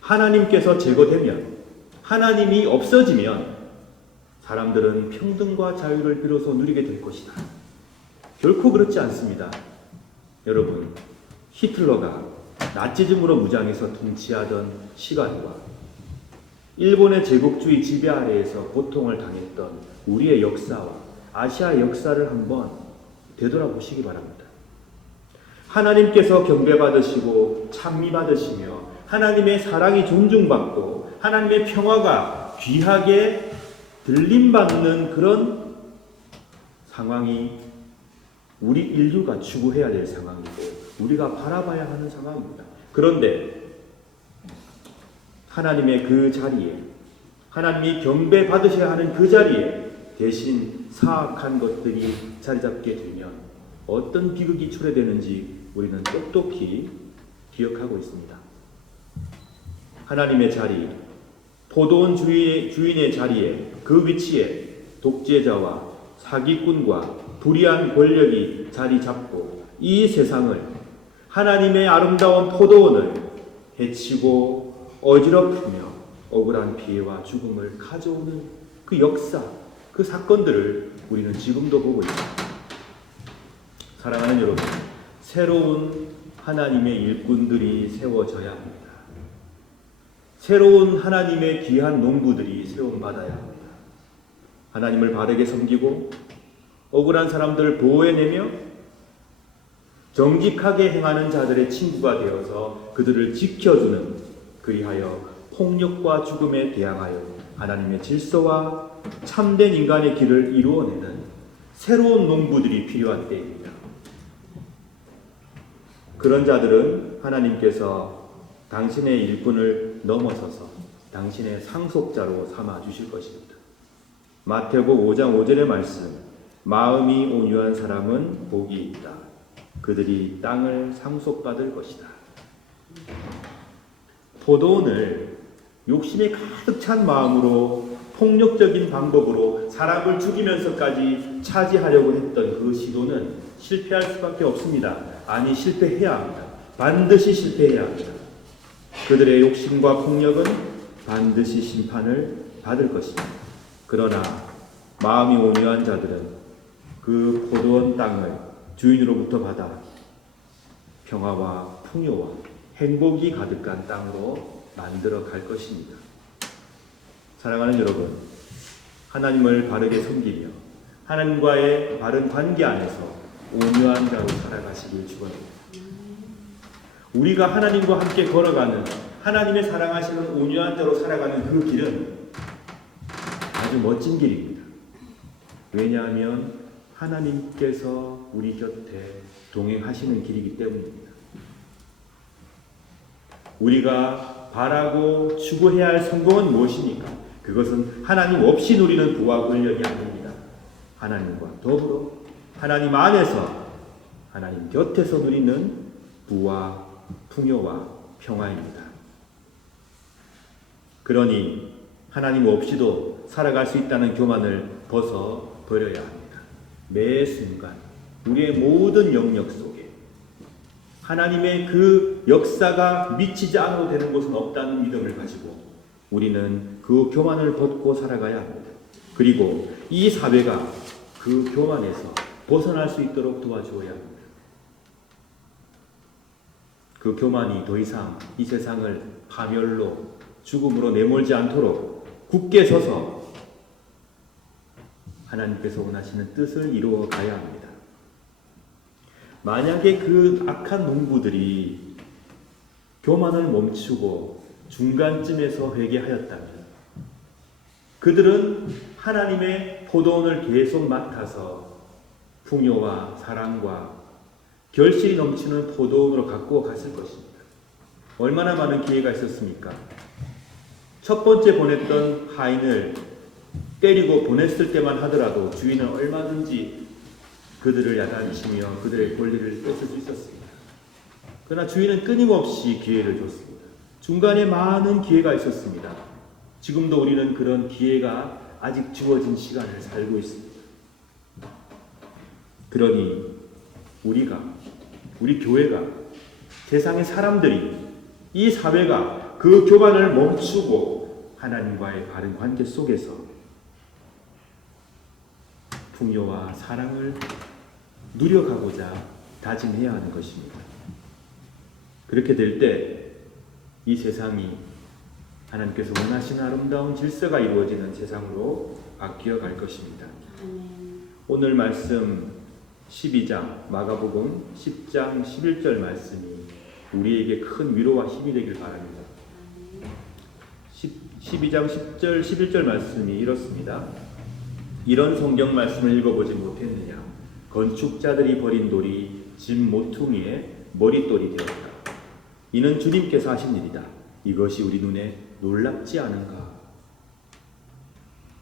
하나님께서 제거되면, 하나님이 없어지면 사람들은 평등과 자유를 비로소 누리게 될 것이다. 결코 그렇지 않습니다. 여러분, 히틀러가 나치즘으로 무장해서 통치하던 시간과 일본의 제국주의 지배 아래에서 고통을 당했던 우리의 역사와 아시아의 역사를 한번 되돌아보시기 바랍니다. 하나님께서 경배받으시고 찬미받으시며 하나님의 사랑이 존중받고 하나님의 평화가 귀하게 들림받는 그런 상황이 우리 인류가 추구해야 될 상황이고 우리가 바라봐야 하는 상황입니다. 그런데 하나님의 그 자리에, 하나님이 경배받으셔야 하는 그 자리에 대신 사악한 것들이 자리 잡게 되면 어떤 비극이 초래되는지 우리는 똑똑히 기억하고 있습니다. 하나님의 자리, 포도원 주인의 자리에, 그 위치에 독재자와 사기꾼과 불의한 권력이 자리 잡고 이 세상을, 하나님의 아름다운 포도원을 해치고 어지럽히며 억울한 피해와 죽음을 가져오는 그 역사, 그 사건들을 우리는 지금도 보고 있습니다. 사랑하는 여러분, 새로운 하나님의 일꾼들이 세워져야 합니다. 새로운 하나님의 귀한 농부들이 세움받아야 합니다. 하나님을 바르게 섬기고 억울한 사람들을 보호해내며 정직하게 행하는 자들의 친구가 되어서 그들을 지켜주는, 그리하여 폭력과 죽음에 대항하여 하나님의 질서와 참된 인간의 길을 이루어내는 새로운 농부들이 필요한 때입니다. 그런 자들은 하나님께서 당신의 일꾼을 넘어서서 당신의 상속자로 삼아 주실 것입니다. 마태복음 5장 5절의 말씀, 마음이 온유한 사람은 복이 있다. 그들이 땅을 상속받을 것이다. 포도원을 욕심에 가득 찬 마음으로 폭력적인 방법으로 사람을 죽이면서까지 차지하려고 했던 그 시도는 실패할 수밖에 없습니다. 아니, 실패해야 합니다. 반드시 실패해야 합니다. 그들의 욕심과 폭력은 반드시 심판을 받을 것입니다. 그러나 마음이 온유한 자들은 그 포도원 땅을 주인으로부터 받아 평화와 풍요와 행복이 가득한 땅으로 만들어 갈 것입니다. 사랑하는 여러분, 하나님을 바르게 섬기며 하나님과의 바른 관계 안에서 온유한 자로 살아가시길 축원합니다. 우리가 하나님과 함께 걸어가는, 하나님의 사랑하시는 온유한 자로 살아가는 그 길은 아주 멋진 길입니다. 왜냐하면 하나님께서 우리 곁에 동행하시는 길이기 때문입니다. 우리가 바라고 추구해야 할 성공은 무엇입니까? 그것은 하나님 없이 누리는 부와 권력이 아닙니다. 하나님과 더불어 하나님 안에서, 하나님 곁에서 누리는 부와 풍요와 평화입니다. 그러니 하나님 없이도 살아갈 수 있다는 교만을 벗어버려야 합니다. 매 순간 우리의 모든 영역 속에 하나님의 그 역사가 미치지 않아도 되는 곳은 없다는 믿음을 가지고 우리는 그 교만을 벗고 살아가야 합니다. 그리고 이 사회가 그 교만에서 벗어날 수 있도록 도와주어야 합니다. 그 교만이 더 이상 이 세상을 파멸로, 죽음으로 내몰지 않도록 굳게 서서 하나님께서 원하시는 뜻을 이루어 가야 합니다. 만약에 그 악한 농부들이 교만을 멈추고 중간쯤에서 회개하였다면 그들은 하나님의 포도원을 계속 맡아서 풍요와 사랑과 결실이 넘치는 포도원으로 갖고 갔을 것입니다. 얼마나 많은 기회가 있었습니까? 첫 번째 보냈던 하인을 때리고 보냈을 때만 하더라도 주인은 얼마든지 그들을 야단치며 그들의 권리를 뺏을 수 있었습니다. 그러나 주인은 끊임없이 기회를 줬습니다. 중간에 많은 기회가 있었습니다. 지금도 우리는 그런 기회가 아직 주어진 시간을 살고 있습니다. 그러니 우리 교회가, 세상의 사람들이, 이 사회가 그 교만을 멈추고 하나님과의 바른 관계 속에서 풍요와 사랑을 누려가고자 다짐해야 하는 것입니다. 그렇게 될 때 이 세상이 하나님께서 원하시는 아름다운 질서가 이루어지는 세상으로 바뀌어 갈 것입니다. 오늘 말씀 12장 마가복음 10장 11절 말씀이 우리에게 큰 위로와 힘이 되길 바랍니다. 12장 10절 11절 말씀이 이렇습니다. 이런 성경 말씀을 읽어보지 못했느냐? 건축자들이 버린 돌이 집 모퉁이에 머릿돌이 되었다. 이는 주님께서 하신 일이다. 이것이 우리 눈에 놀랍지 않은가?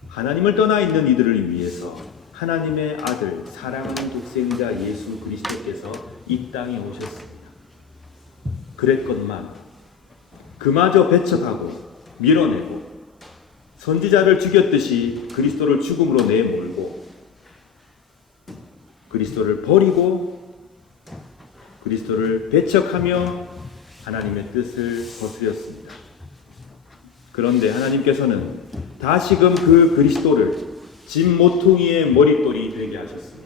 하나님을 떠나 있는 이들을 위해서 하나님의 아들, 사랑하는 독생자 예수 그리스도께서 이 땅에 오셨습니다. 그랬건만 그마저 배척하고 밀어내고 선지자를 죽였듯이 그리스도를 죽음으로 내몰고 그리스도를 버리고 그리스도를 배척하며 하나님의 뜻을 거스렸습니다. 그런데 하나님께서는 다시금 그 그리스도를 집 모퉁이의 머릿돌이 되게 하셨습니다.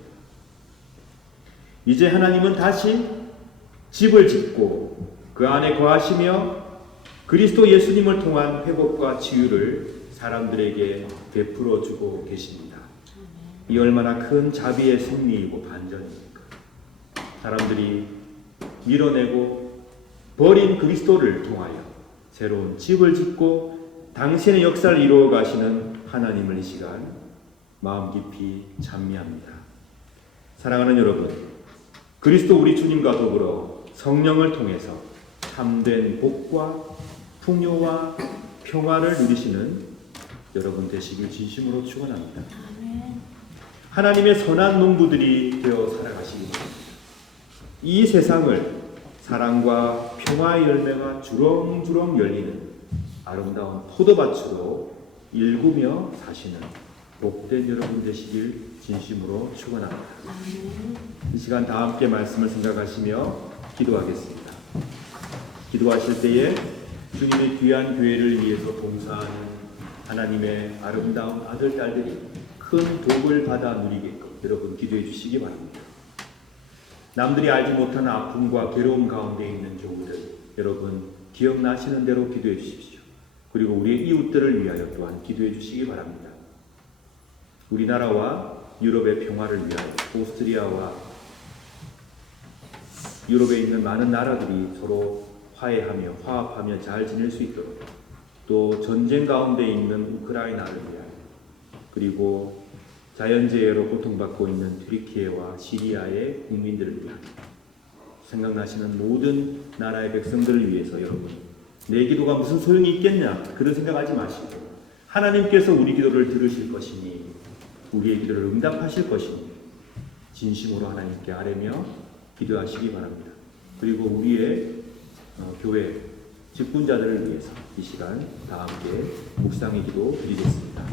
이제 하나님은 다시 집을 짓고 그 안에 거하시며 그리스도 예수님을 통한 회복과 치유를 사람들에게 베풀어 주고 계십니다. 이 얼마나 큰 자비의 승리이고 반전입니까? 사람들이 밀어내고 버린 그리스도를 통하여 새로운 집을 짓고 당신의 역사를 이루어 가시는 하나님을 이 시간 마음 깊이 찬미합니다. 사랑하는 여러분, 그리스도 우리 주님과 더불어 성령을 통해서 참된 복과 풍요와 평화를 누리시는 여러분 되시길 진심으로 축원합니다. 하나님의 선한 농부들이 되어 살아가시기 바랍니다. 이 세상을 사랑과 평화의 열매가 주렁주렁 열리는 아름다운 포도밭으로 일구며 사시는 복된 여러분 되시길 진심으로 축원합니다. 이 시간 다 함께 말씀을 생각하시며 기도하겠습니다. 기도하실 때에 주님의 귀한 교회를 위해서 봉사하는 하나님의 아름다운 아들, 딸들이 큰 복을 받아 누리게끔 여러분 기도해 주시기 바랍니다. 남들이 알지 못하는 아픔과 괴로움 가운데 있는 종들 여러분 기억나시는 대로 기도해 주십시오. 그리고 우리의 이웃들을 위하여 또한 기도해 주시기 바랍니다. 우리나라와 유럽의 평화를 위하여 오스트리아와 유럽에 있는 많은 나라들이 서로 화해하며 화합하며 잘 지낼 수 있도록 또 전쟁 가운데 있는 우크라이나를 위하여 그리고 자연재해로 고통받고 있는 튀르키예와 시리아의 국민들을 위하여 생각나시는 모든 나라의 백성들을 위해서 여러분 내 기도가 무슨 소용이 있겠냐 그런 생각하지 마시고 하나님께서 우리 기도를 들으실 것이니 우리의 기도를 응답하실 것이니 진심으로 하나님께 아뢰며 기도하시기 바랍니다. 그리고 우리의 교회 직분자들을 위해서 이 시간 다 함께 묵상의 기도 드리겠습니다.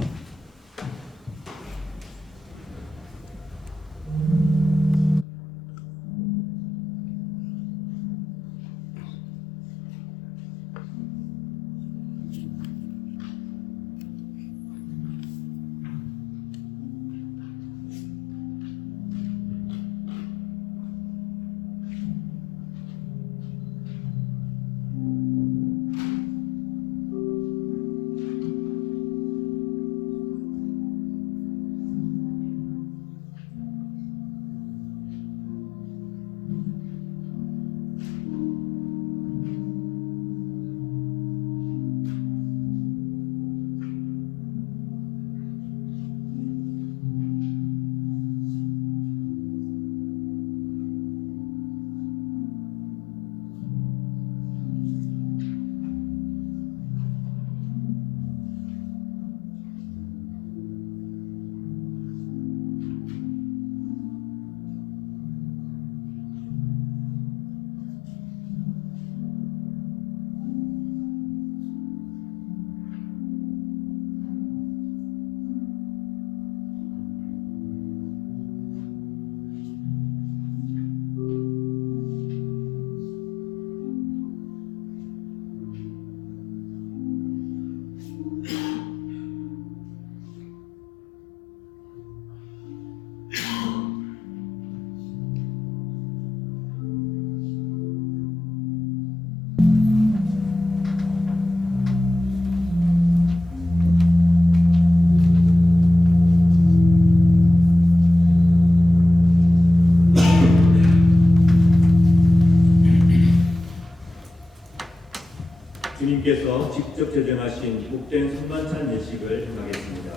주님께서 직접 제정하신 복된 성만찬 예식을 행하겠습니다.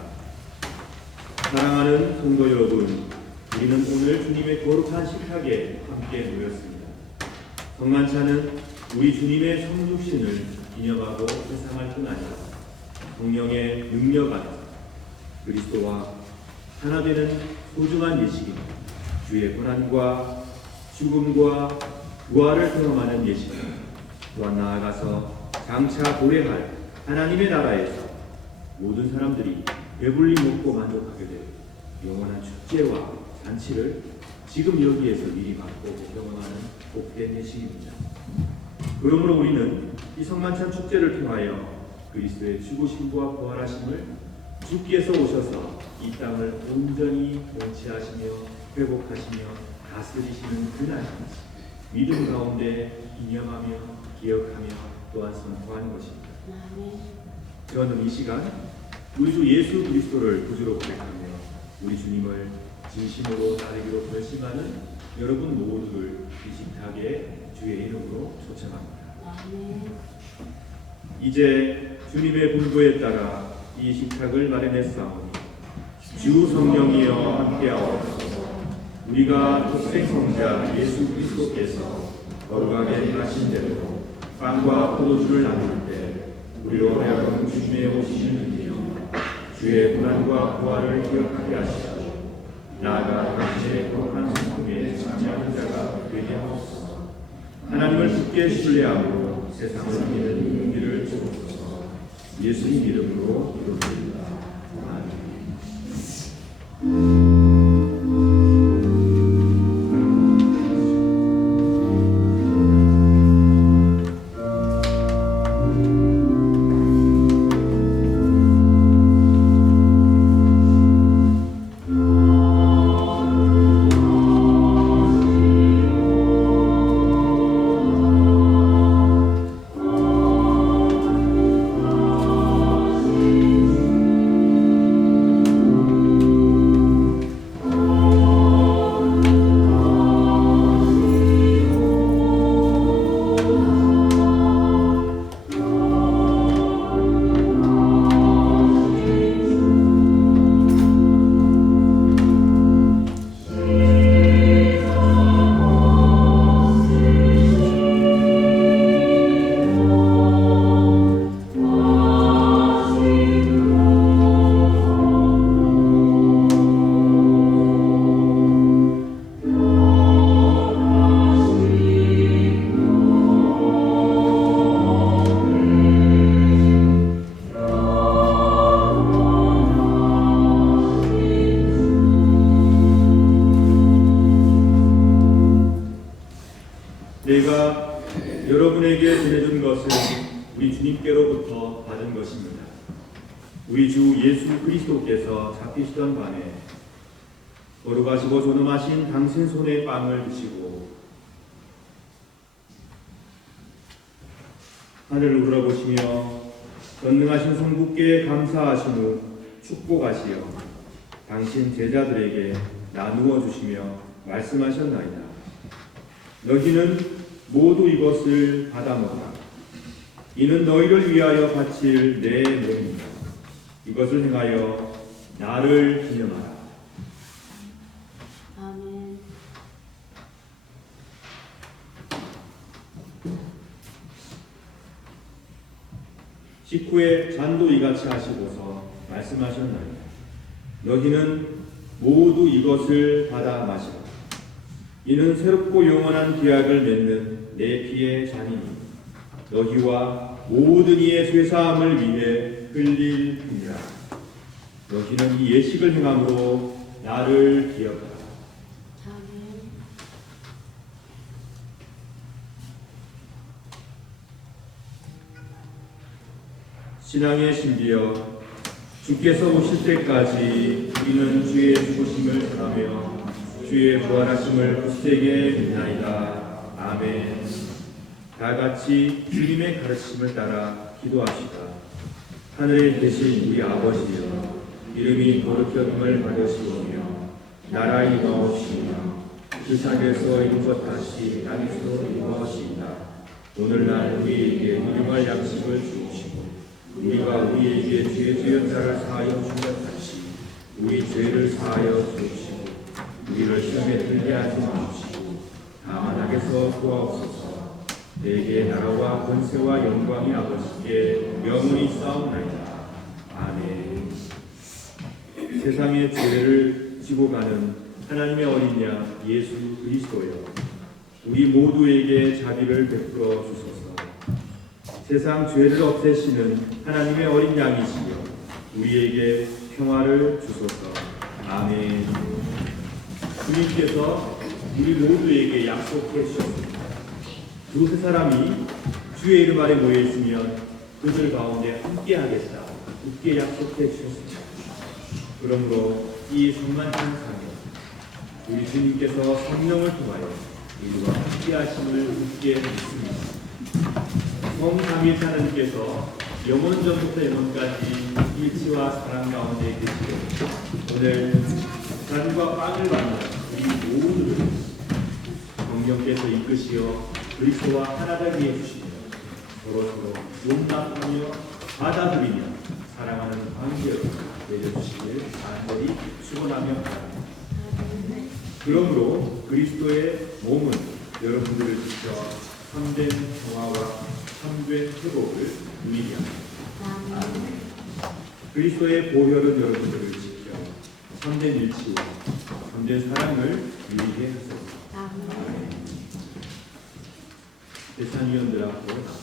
사랑하는 성도 여러분, 우리는 오늘 주님의 거룩한 식탁에 함께 모였습니다. 성만찬은 우리 주님의 성육신을 기념하고 회상할 뿐 아니라 성령의 능력 안에서 그리스도와 하나 되는 소중한 예식입니다. 주의 고난과 죽음과 부활을 경험하는 예식입니다. 또한 나아가서 장차 도래할 하나님의 나라에서 모든 사람들이 배불리 먹고 만족하게 될 영원한 축제와 잔치를 지금 여기에서 미리 맛보고 경험하는 복된 예식입니다. 그러므로 우리는 이 성만찬 축제를 통하여 그리스도의 죽으심과 부활하심을 주께서 오셔서 이 땅을 온전히 통치하시며 회복하시며 다스리시는 그날까지 믿음 가운데 기념하며 기억하며 또한 선포하는 것입니다. 저는 이 시간 우리 주 예수 그리스도를 구주로 고백하며 우리 주님을 진심으로 따르기로 결심하는 여러분 모두를 이 식탁에 주의 이름으로 초청합니다. 이제 주님의 분부에 따라 이 식탁을 마련했사오니 주 성령이여 함께하옵소서. 우리가 독생성자 예수 그리스도께서 거룩하게 행하신 대로 빵과 포도주를 나눌 때 우리로 하여금 주님의 오시는 일이요 주의 고난과 부활을 기억하게 하시고 나아가 당신의 거룩한 성품에 참여하는 자가 되게 하옵소서. 하나님을 굳게 신뢰하고 세상을 믿는 용기를 주옵소서. 예수님 이름으로 기도드립니다. 아멘. 내가 여러분에게 전해준 것은 우리 주님께로부터 받은 것입니다. 우리 주 예수 그리스도께서 잡히시던 밤에 거룩하시고 존엄하신 당신 손에 빵을 드시고 하늘을 우러보시며 전능하신 성부께 감사하신 후 축복하시어 당신 제자들에게 나누어 주시며 말씀하셨나이다. 너희는 모두 이것을 받아 먹어라. 이는 너희를 위하여 바칠 내 몸이다. 이것을 행하여 나를 기념하라. 아멘. 식후에 잔도 이같이 하시고서 말씀하셨나이다. 너희는 모두 이것을 받아 마시라. 이는 새롭고 영원한 계약을 맺는 내 피의 잔이니 너희와 모든 이의 죄사함을 위해 흘릴 뿐이라. 너희는 이 예식을 행함으로 나를 기억하라. 아멘. 신앙의 신비여, 주께서 오실 때까지 우리는 주의 죽으심을 전하며 주의 부활하심을 굳세게 믿나이다. 아멘. 다 같이 주님의 가르침을 따라 기도합시다. 하늘에 계신 우리 아버지여, 이름이 거룩히 여김을 받으시오며 나라가 임하옵시며 지상에서 이룬 것 다시 땅에서 이루어지이다. 오늘날 우리에게 일용할 양식을 주옵소서. 우리가 우리에게 죄 지은 자를 사하여 준 것 같이 우리 죄를 사하여 주시고 우리를 시험에 들게 하지 마시고 다만 악에서 도와옵소서. 내게 나라와 권세와 영광이 아버지께 영원히 싸움나이다. 아멘. 세상의 죄를 지고 가는 하나님의 어린 양 예수 그리스도여, 우리 모두에게 자비를 베풀어 주소서. 세상 죄를 없애시는 하나님의 어린 양이시여, 우리에게 평화를 주소서. 아멘. 주님께서 우리 모두에게 약속해 주셨습니다. 두세 사람이 주의 이름 아래 모여 있으면 그들 가운데 함께 하겠다. 굳게 약속해 주셨습니다. 그러므로 이 성만찬 상에 우리 주님께서 성령을 통하여 우리와 함께 하심을 굳게 믿습니다. 성삼위일체 하나님께서 영원 전부터 영원까지 일치와 사랑 가운데 계시고 오늘 산과 빵을 만나 우리 모두를 성령께서 이끄시어 그리스도와 하나 되게 해주시며 서로서로 용납하며 받아들이며 사랑하는 관계로 내려주시길 간절히 축원하며 바랍니다. 그러므로 그리스도의 몸은 여러분들을 지켜 참된 평화와 참된 회복을 누리게 합니다. 그리스도의 보혈은 여러분들을 지켜 참된 일치와 참된 사랑을 누리게 하소서. 대찬위원들 앞으로 나옵니다.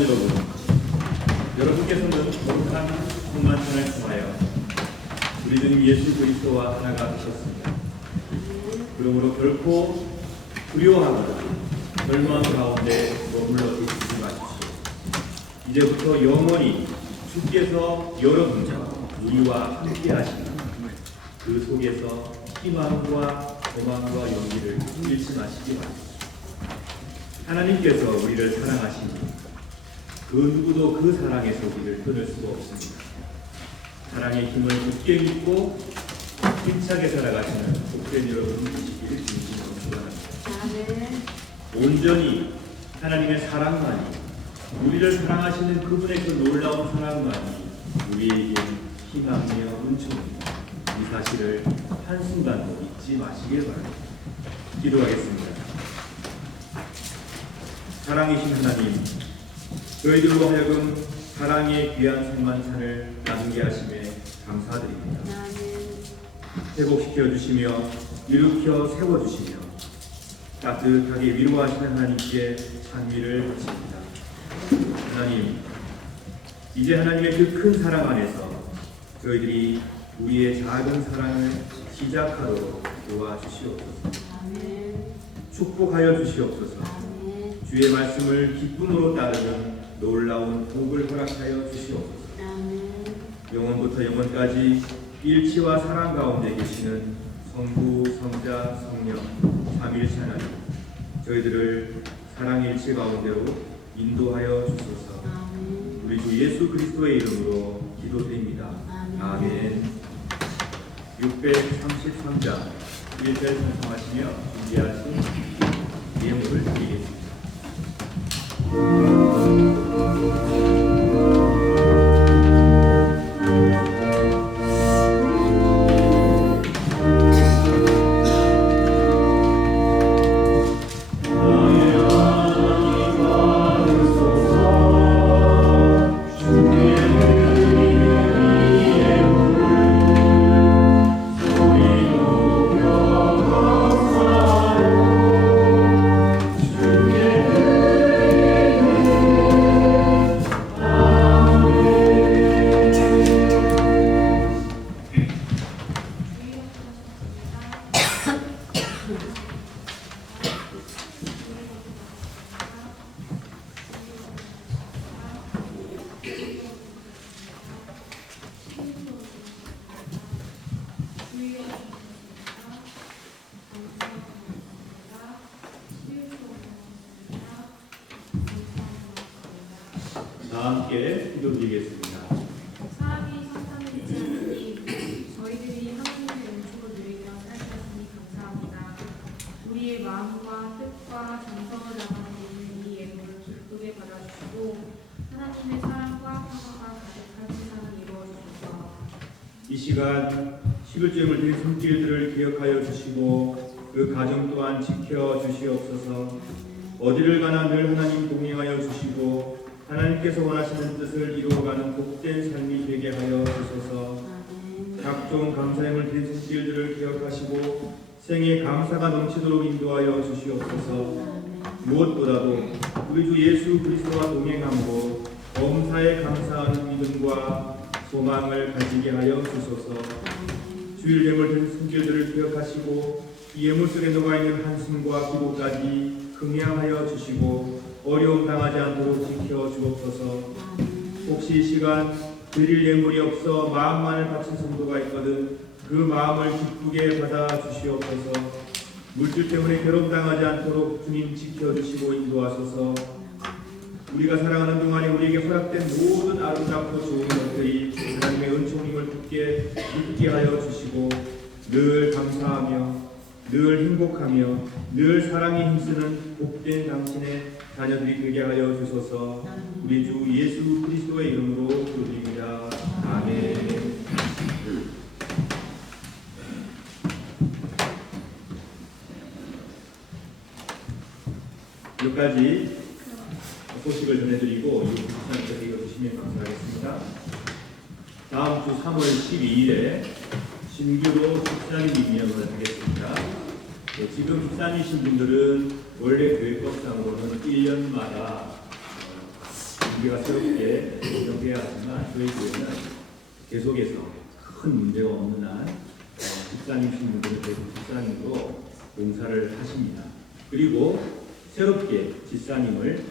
여러분, 여러분께서는 거룩한 성만찬을 통하여 우리 주 예수 그리스도와 하나가 되셨습니다. 그러므로 결코 두려워하거나 절망 가운데 머물러 계시지 마십시오. 이제부터 영원히 주께서 여러분과 우리와 함께 하시는 그 속에서 희망과 소망과 용기를 잃지 마시기 바랍니다. 하나님께서 우리를 사랑하시니 그 누구도 그 사랑의 소리를 끊을 수가 없습니다. 사랑의 힘을 굳게 믿고 힘차게 살아가시는 복된 여러분 되시기를 진심으로 축원합니다. 온전히 하나님의 사랑만이, 우리를 사랑하시는 그분의 그 놀라운 사랑만이 우리에게 희망이며 은총입니다. 이 사실을 한순간도 잊지 마시길 바랍니다. 기도하겠습니다. 사랑이신 하나님, 저희들로 하여금 사랑의 귀한 성만찬을 나누게 하심에 감사드립니다. 회복시켜 주시며 일으켜 세워 주시며 따뜻하게 위로하시는 하나님께 찬미를 바칩니다. 하나님, 이제 하나님의 그 큰 사랑 안에서 저희들이 우리의 작은 사랑을 시작하도록 도와주시옵소서. 축복하여 주시옵소서. 주의 말씀을 기쁨으로 따르는 놀라운 복을 허락하여 주시옵소서. 영원부터 영원까지 일치와 사랑 가운데 계시는 성부, 성자, 성령, 삼위일체 하나님, 저희들을 사랑의 일치 가운데로 인도하여 주소서. 우리 주 예수 그리스도의 이름으로 기도드립니다. 아멘. 633장 1절 찬송하시며 준비하신 예물을 드리겠습니다. 다 함께 기도드리겠습니다. 사랑이 성탄되지 않으니 저희들이 하나님의 은총을 누리며 살아가시니 감사합니다. 우리의 마음과 뜻과 정성을 담아드리는 이 예물을 기쁘게 받아주시고 하나님의 사랑과 평화가 가득한 세상을 이루어주소서. 이 시간 11조임을 드린 손길들을 기억하여 주시고 그 가정 또한 지켜 주시옵소서. 어디를 가나 늘 하나님 동행하여 주시고 하나님께서 원하시는 뜻을 이루어가는 복된 삶이 되게 하여 주소서. 각종 감사함을 드린 손길들을 기억하시고 생에 감사가 넘치도록 인도하여 주시옵소서. 무엇보다도 우리 주 예수 그리스도와 동행함으로 범사에 감사하는 믿음과 소망을 가지게 하여 주소서. 주일 예물 드린 손길들을 기억하시고 이 예물 속에 녹아있는 한숨과 기도까지 긍량하여 주시고 어려움 당하지 않도록 지켜 주옵소서. 혹시 이 시간 드릴 예물이 없어 마음만을 바친 성도가 있거든 그 마음을 기쁘게 받아 주시옵소서. 물질 때문에 괴롭당하지 않도록 주님 지켜 주시고 인도하소서. 우리가 살아가는 동안에 우리에게 허락된 모든 아름답고 좋은 것들이 하나님의 은총임을 믿게 하여 주시고 늘 감사하며 늘 행복하며 늘 사랑에 힘쓰는 복된 당신의 자녀들이 되게 하여 주소서. 우리 주 예수 그리스도의 이름으로 기도드립니다. 아멘. 여기까지 소식을 전해드리고 이 국산에서 읽어주시면 감사하겠습니다. 다음 주 3월 12일에 신규로 집사님 임명을 하겠습니다. 지금 집사님이신 분들은 원래 교회법상으로는 1년마다 우리가 새롭게 조정해야 하지만 저희 교회는 계속해서 큰 문제가 없는 한 집사님 신분들은 계속 집사님으로 봉사를 하십니다. 그리고 새롭게 집사님을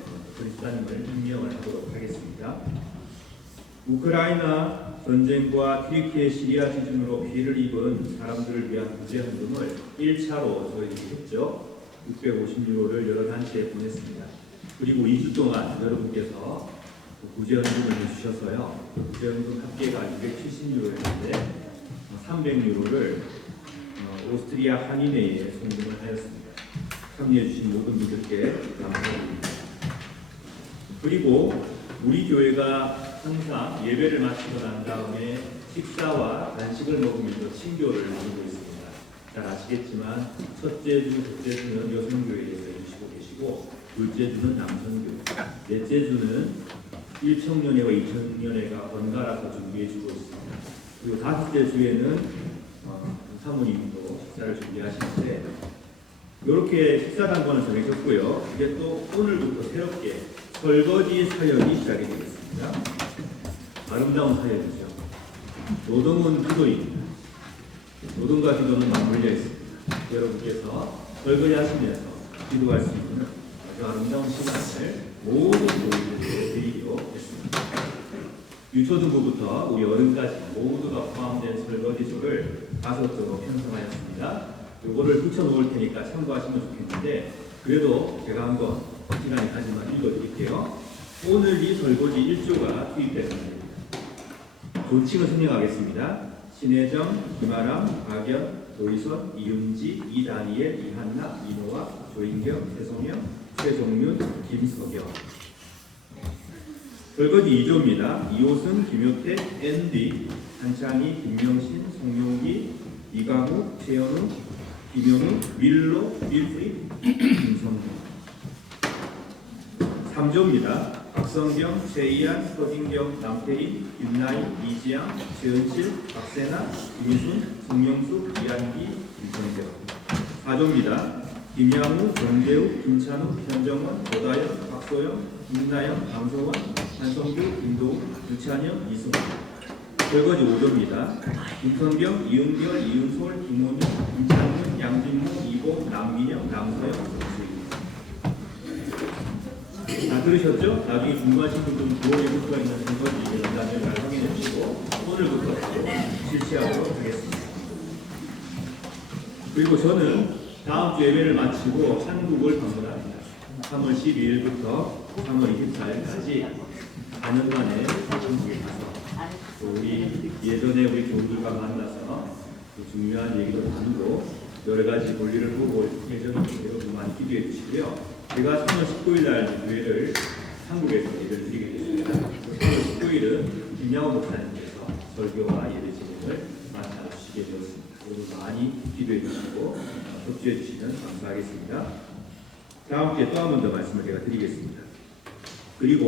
임명을 하도록 하겠습니다. 우크라이나 전쟁과 튀르키예 시리아 지진으로 피해를 입은 사람들을 위한 구제헌금을 1차로 저희들이 했죠. 650유로를 여러 단체에 보냈습니다. 그리고 2주 동안 여러분께서 구제헌금을 해주셔서요. 구제헌금 합계가 270유로였는데 300유로를 오스트리아 한인회에 송금을 하였습니다. 참여해주신 모든 분들께 감사드립니다. 그리고 우리 교회가 항상 예배를 마치고 난 다음에 식사와 간식을 먹으면서 친교를 나누고 있습니다. 잘 아시겠지만 첫째 주, 둘째 주는 여성교회에서 해주시고 계시고 둘째 주는 남성교회, 넷째 주는 1청년회와 2청년회가 번갈아서 준비해주고 있습니다. 그리고 다섯째 주에는 사모님도 식사를 준비하시는데 이렇게 식사 당번을 정해졌고요. 이제 또 오늘부터 새롭게 설거지 사역이 시작이 되겠습니다. 아름다운 사역이죠. 노동은 기도입니다. 노동과 기도는 맞물려 있습니다. 여러분께서 설거지 하시면서 기도할 수 있는 아주 아름다운 시간을 모든 교우들에게 드리기로 했습니다. 유초등부부터 우리 어른까지 모두가 포함된 설거지서를 5조로 편성하였습니다. 요거를 붙여놓을 테니까 참고하시면 좋겠는데 그래도 제가 한번 시간이 가지만 읽어드릴게요. 오늘 이 설거지 1조가 투입됐습니다. 조칭을 설명하겠습니다. 신혜정, 김아람, 박연, 조희선, 이윤지, 이다니엘, 이한나, 이노아, 조인경, 최성영, 최종윤, 김석영. 설거지 2조입니다. 이호승, 김효태, 앤디, 한창희, 김명신, 송용기, 이강우, 최현우, 김영우, 윌로, 윌프리, 김성규. 3조입니다. 박성경, 최이한, 서진경, 남태희, 윤나희, 이지양, 최은실, 박세나, 김희순, 송영수, 이한기, 김성경. 4조입니다. 김양우, 정대우, 김찬우, 현정원, 조다영, 박소영, 김나영, 강소원, 한성규, 김도우, 유찬영, 이승우. 설거지 5조입니다. 김성경, 이은결, 이은솔, 김원윤, 김창윤, 양진모, 이복, 남민영, 남서영, 정수희. 다 들으셨죠? 나중에 궁금하신 분들은 9월에 붙어 있는 설거지 연단을 잘 확인해 주시고 오늘부터 바로 실시하도록 하겠습니다. 그리고 저는 다음 주 예배를 마치고 한국을 방문합니다. 3월 12일부터 3월 24일까지 4년간의 한국에 가서 또 우리 예전에 우리 교우들과 만나서 중요한 얘기도 나누고 여러 가지 볼일을 보고 예전에 여러분 많이 기도해 주시고요. 제가 3월 19일 날 교회를 한국에서 예배를 드리게 됐습니다. 3월 19일은 김양호 목사님께서 설교와 예배 진행을 맡아주시게 되었습니다. 모두 많이 기도해 주시고 협조해 주시면 감사하겠습니다. 다음 주에 또 한 번 더 말씀을 제가 드리겠습니다. 그리고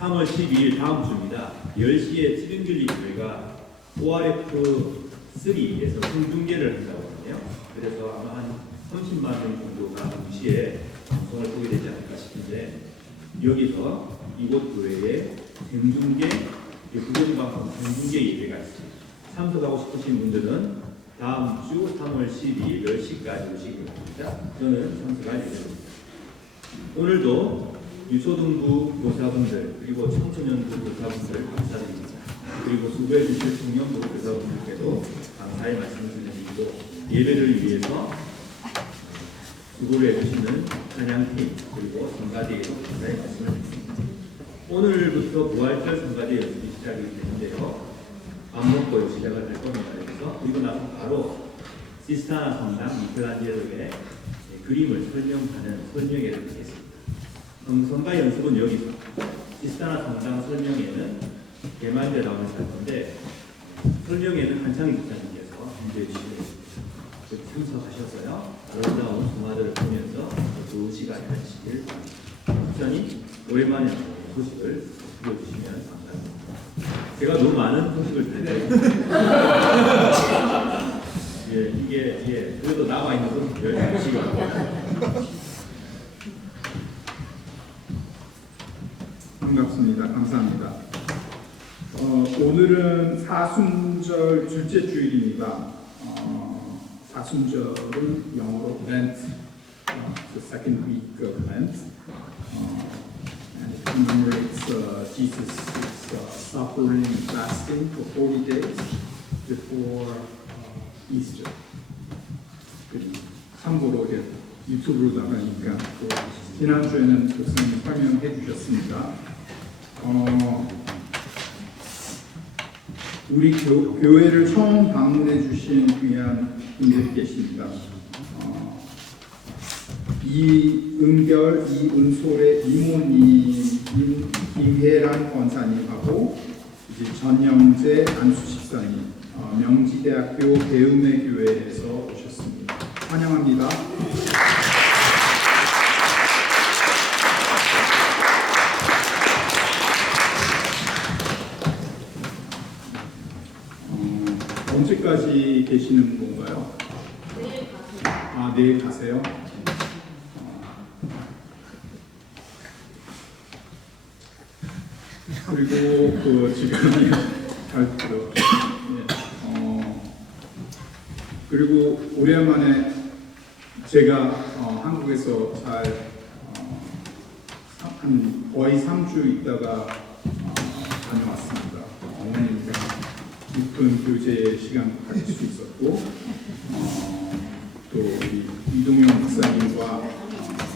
3월 12일 다음 주입니다. 10시에 트윈글리 교회가 ORF3에서 생중계를 한다고 하네요. 그래서 아마 한 30만 명 정도가 동시에 방송을 보게 되지 않을까 싶은데 여기서 이곳 교회에 생중계, 국영방송 생중계 예배가 있습니다. 참석하고 싶으신 분들은 다음 주 3월 12일 10시까지 오시기 바랍니다. 저는 참석할 예정입니다. 오늘도 유초등부 교사분들 그리고 청소년부 교사분들 감사드립니다. 그리고 수고해 주실 청년부 교사분들께도 감사의 말씀을 드리고 예배를 위해서 수고를 해주시는 찬양팀 그리고 성가대에도 감사의 말씀을 드립니다. 오늘부터 부활절 성가대 연습이 시작이 되는데요. 밥 먹고 시작을 할 겁니다. 그래서 그리고 나서 바로 시스타나 성당 미켈란젤로의 그림을 설명하는 설명회를 드리겠습니다. 성가 연습은 여기서 시스타나 성당 설명회는 개만대 나오면서 할 건데 설명회는 한창희 목사님께서 준비해 주시겠습니다. 참석하셔서요 아름다운 동화들을 보면서 좋은 시간을 가지시길 바랍니다. 목사님 오랜만에 소식을 들려주시면 감사합니다. 제가 너무 많은 소식을 들려드렸습니다. 이게 그래도 남아 있는 소식을 보시기 바랍니다. 반갑습니다. 감사합니다. 오늘은 사순절 둘째 주일입니다. 사순절은 영어로 Lent, the second week of Lent, and it commemorates Jesus' suffering and fasting for 40 days before Easter. 참고로 유튜브로 나가니까 또 지난주에는 교수님 설명해 주셨습니다. 우리 교회를 처음 방문해 주신 귀한 분들이 계십니다. 이은결, 이은솔의 이모님, 김혜란 권사님하고 이제 전영재 안수식사님, 명지대학교 배움의 교회에서 오셨습니다. 환영합니다. 언제까지 계시는 건가요? 내일 가세요. 아, 내일 가세요? 그리고 지금 그리고 오랜만에 제가 한국에서 한 거의 3주 있다가 다녀왔습니다. 어머님과 깊은 교제 시간 가질 수 있었고, 또 우리 이동영 목사님과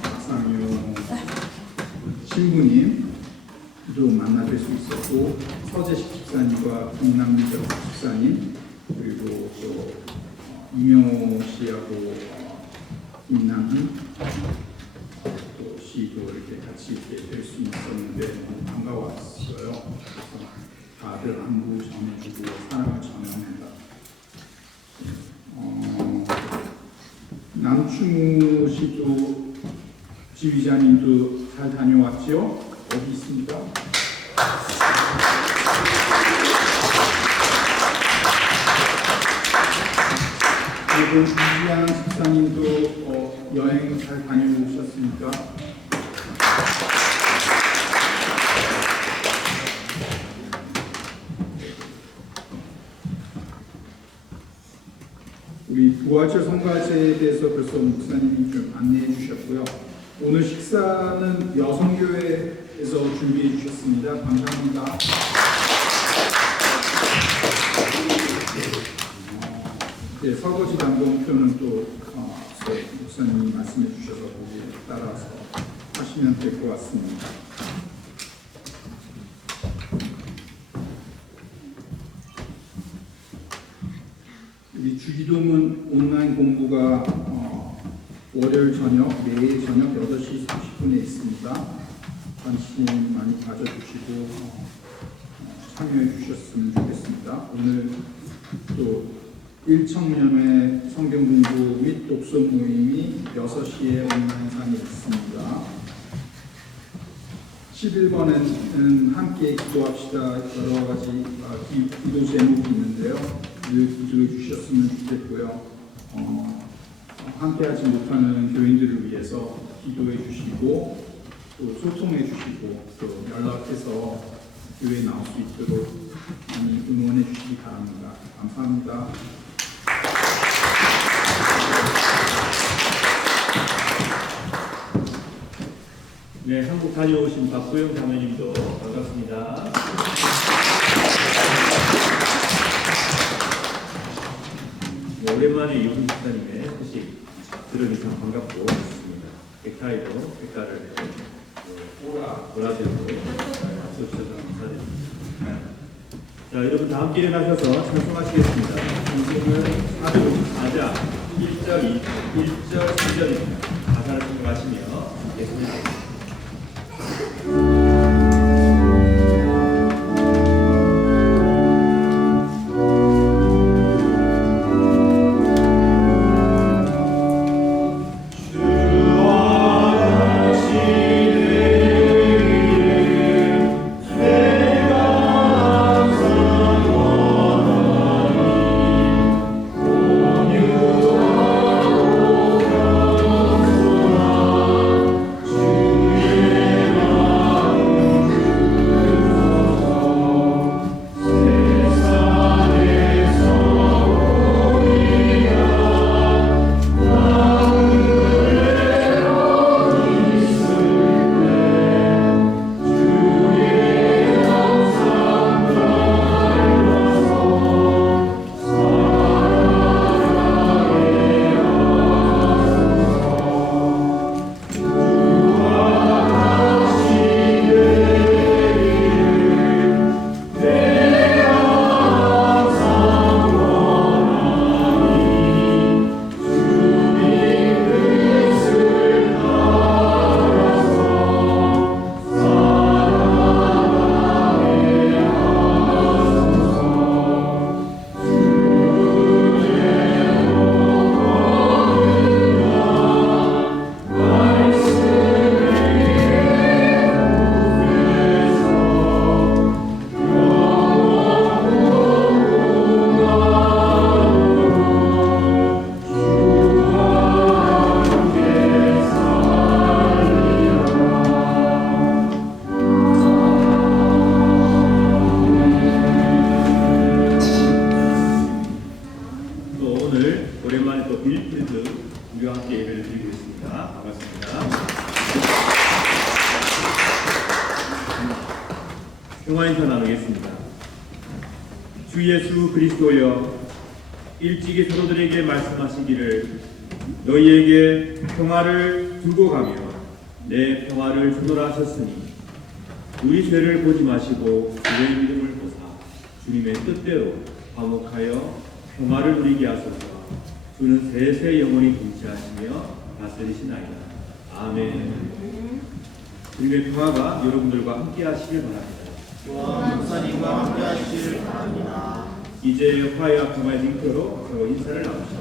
박상용 신부님도 만나뵐 수 있었고, 서재식 집사님과 김남미정 집사님, 그리고 또 이명호 씨하고 김남희 또 씨도 이렇게 같이 뵐 수 있었는데 너무 반가웠어요. 그래서 다들 안부 전해주고 사랑을 전합니다. 남충우 씨도 지휘자님도 잘 다녀왔죠? 어디 있습니까? 그리고 이지양 집사님도 여행 잘 다녀오셨습니까? 우리 부활절 성가제에 대해서 벌써 목사님이 좀 안내해 주셨고요. 오늘 식사는 여성교회에서 준비해 주셨습니다. 감사합니다. 설거지 단공표는 또 목사님이 말씀해 주셔서 거기에 따라서 하시면 될 것 같습니다. 우리 주기도문 온라인 공부가 월요일 저녁, 매일 저녁 8시 30분에 있습니다. 관심 많이 가져주시고 참여해 주셨으면 좋겠습니다. 오늘 또 1청년회 성경 공부 및 독서 모임이 6시에 온라인상에 있습니다. 11번에는 함께 기도합시다. 여러 가지 기도 제목이 있는데요. 늘 기도해 주셨으면 좋겠고요. 함께 하지 못하는 교인들을 위해서 기도해 주시고 또 소통해 주시고 또 연락해서 교회에 나올 수 있도록 많이 응원해 주시기 바랍니다. 감사합니다. 네, 한국 다녀오신 박구영 자매님도 반갑습니다. 네, 오랜만에 이훈 집사님의 소식 들으니 참 반갑고 좋습니다. 넥타이도 색깔을 보라색으로 써주셔서 감사드립니다. 자, 여러분 다 함께 일어나셔서 찬송하시겠습니다. 찬송은 4장 1절, 1절, 2절입니다. 가사를 생각하시며 예수님 주 평화 인사 나누겠습니다. 주 예수 그리스도여, 일찍이 사도들에게 말씀하시기를 너희에게 평화를 두고 가며 내 평화를 주노라 하셨으니 우리 죄를 보지 마시고 주의 믿음을 보사 주님의 뜻대로 화목하여 평화를 누리게 하소서. 주는 세세 영원히 통치하시며 다스리시나이다. 아멘. 주님의 평화가 여러분들과 함께 하시길 바랍니다. 또한 목사님과 함께 하시길 바랍니다. 이제 화해와 평화의 징표로 서로 인사를 나눕시다.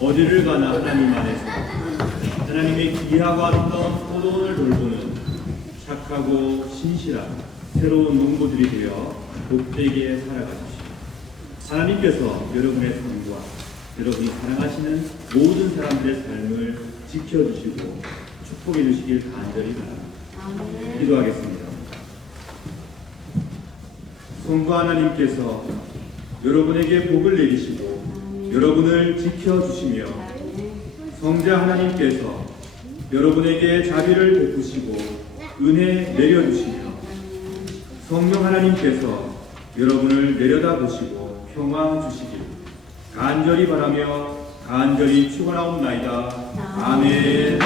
어디를 가나 하나님 안에서 하나님의 귀하고 아름다운 포도원을 돌보는 착하고 신실한 새로운 농부들이 되어 복되게 살아가십시오. 하나님께서 여러분의 삶과 여러분이 사랑하시는 모든 사람들의 삶을 지켜주시고 축복해 주시길 간절히 바랍니다. 기도하겠습니다. 성부 하나님께서 여러분에게 복을 내리시고 여러분을 지켜주시며 성자 하나님께서 여러분에게 자비를 베푸시고 은혜 내려주시며 성령 하나님께서 여러분을 내려다보시고 평화 주시길 간절히 바라며 간절히 축원하옵나이다. 아멘.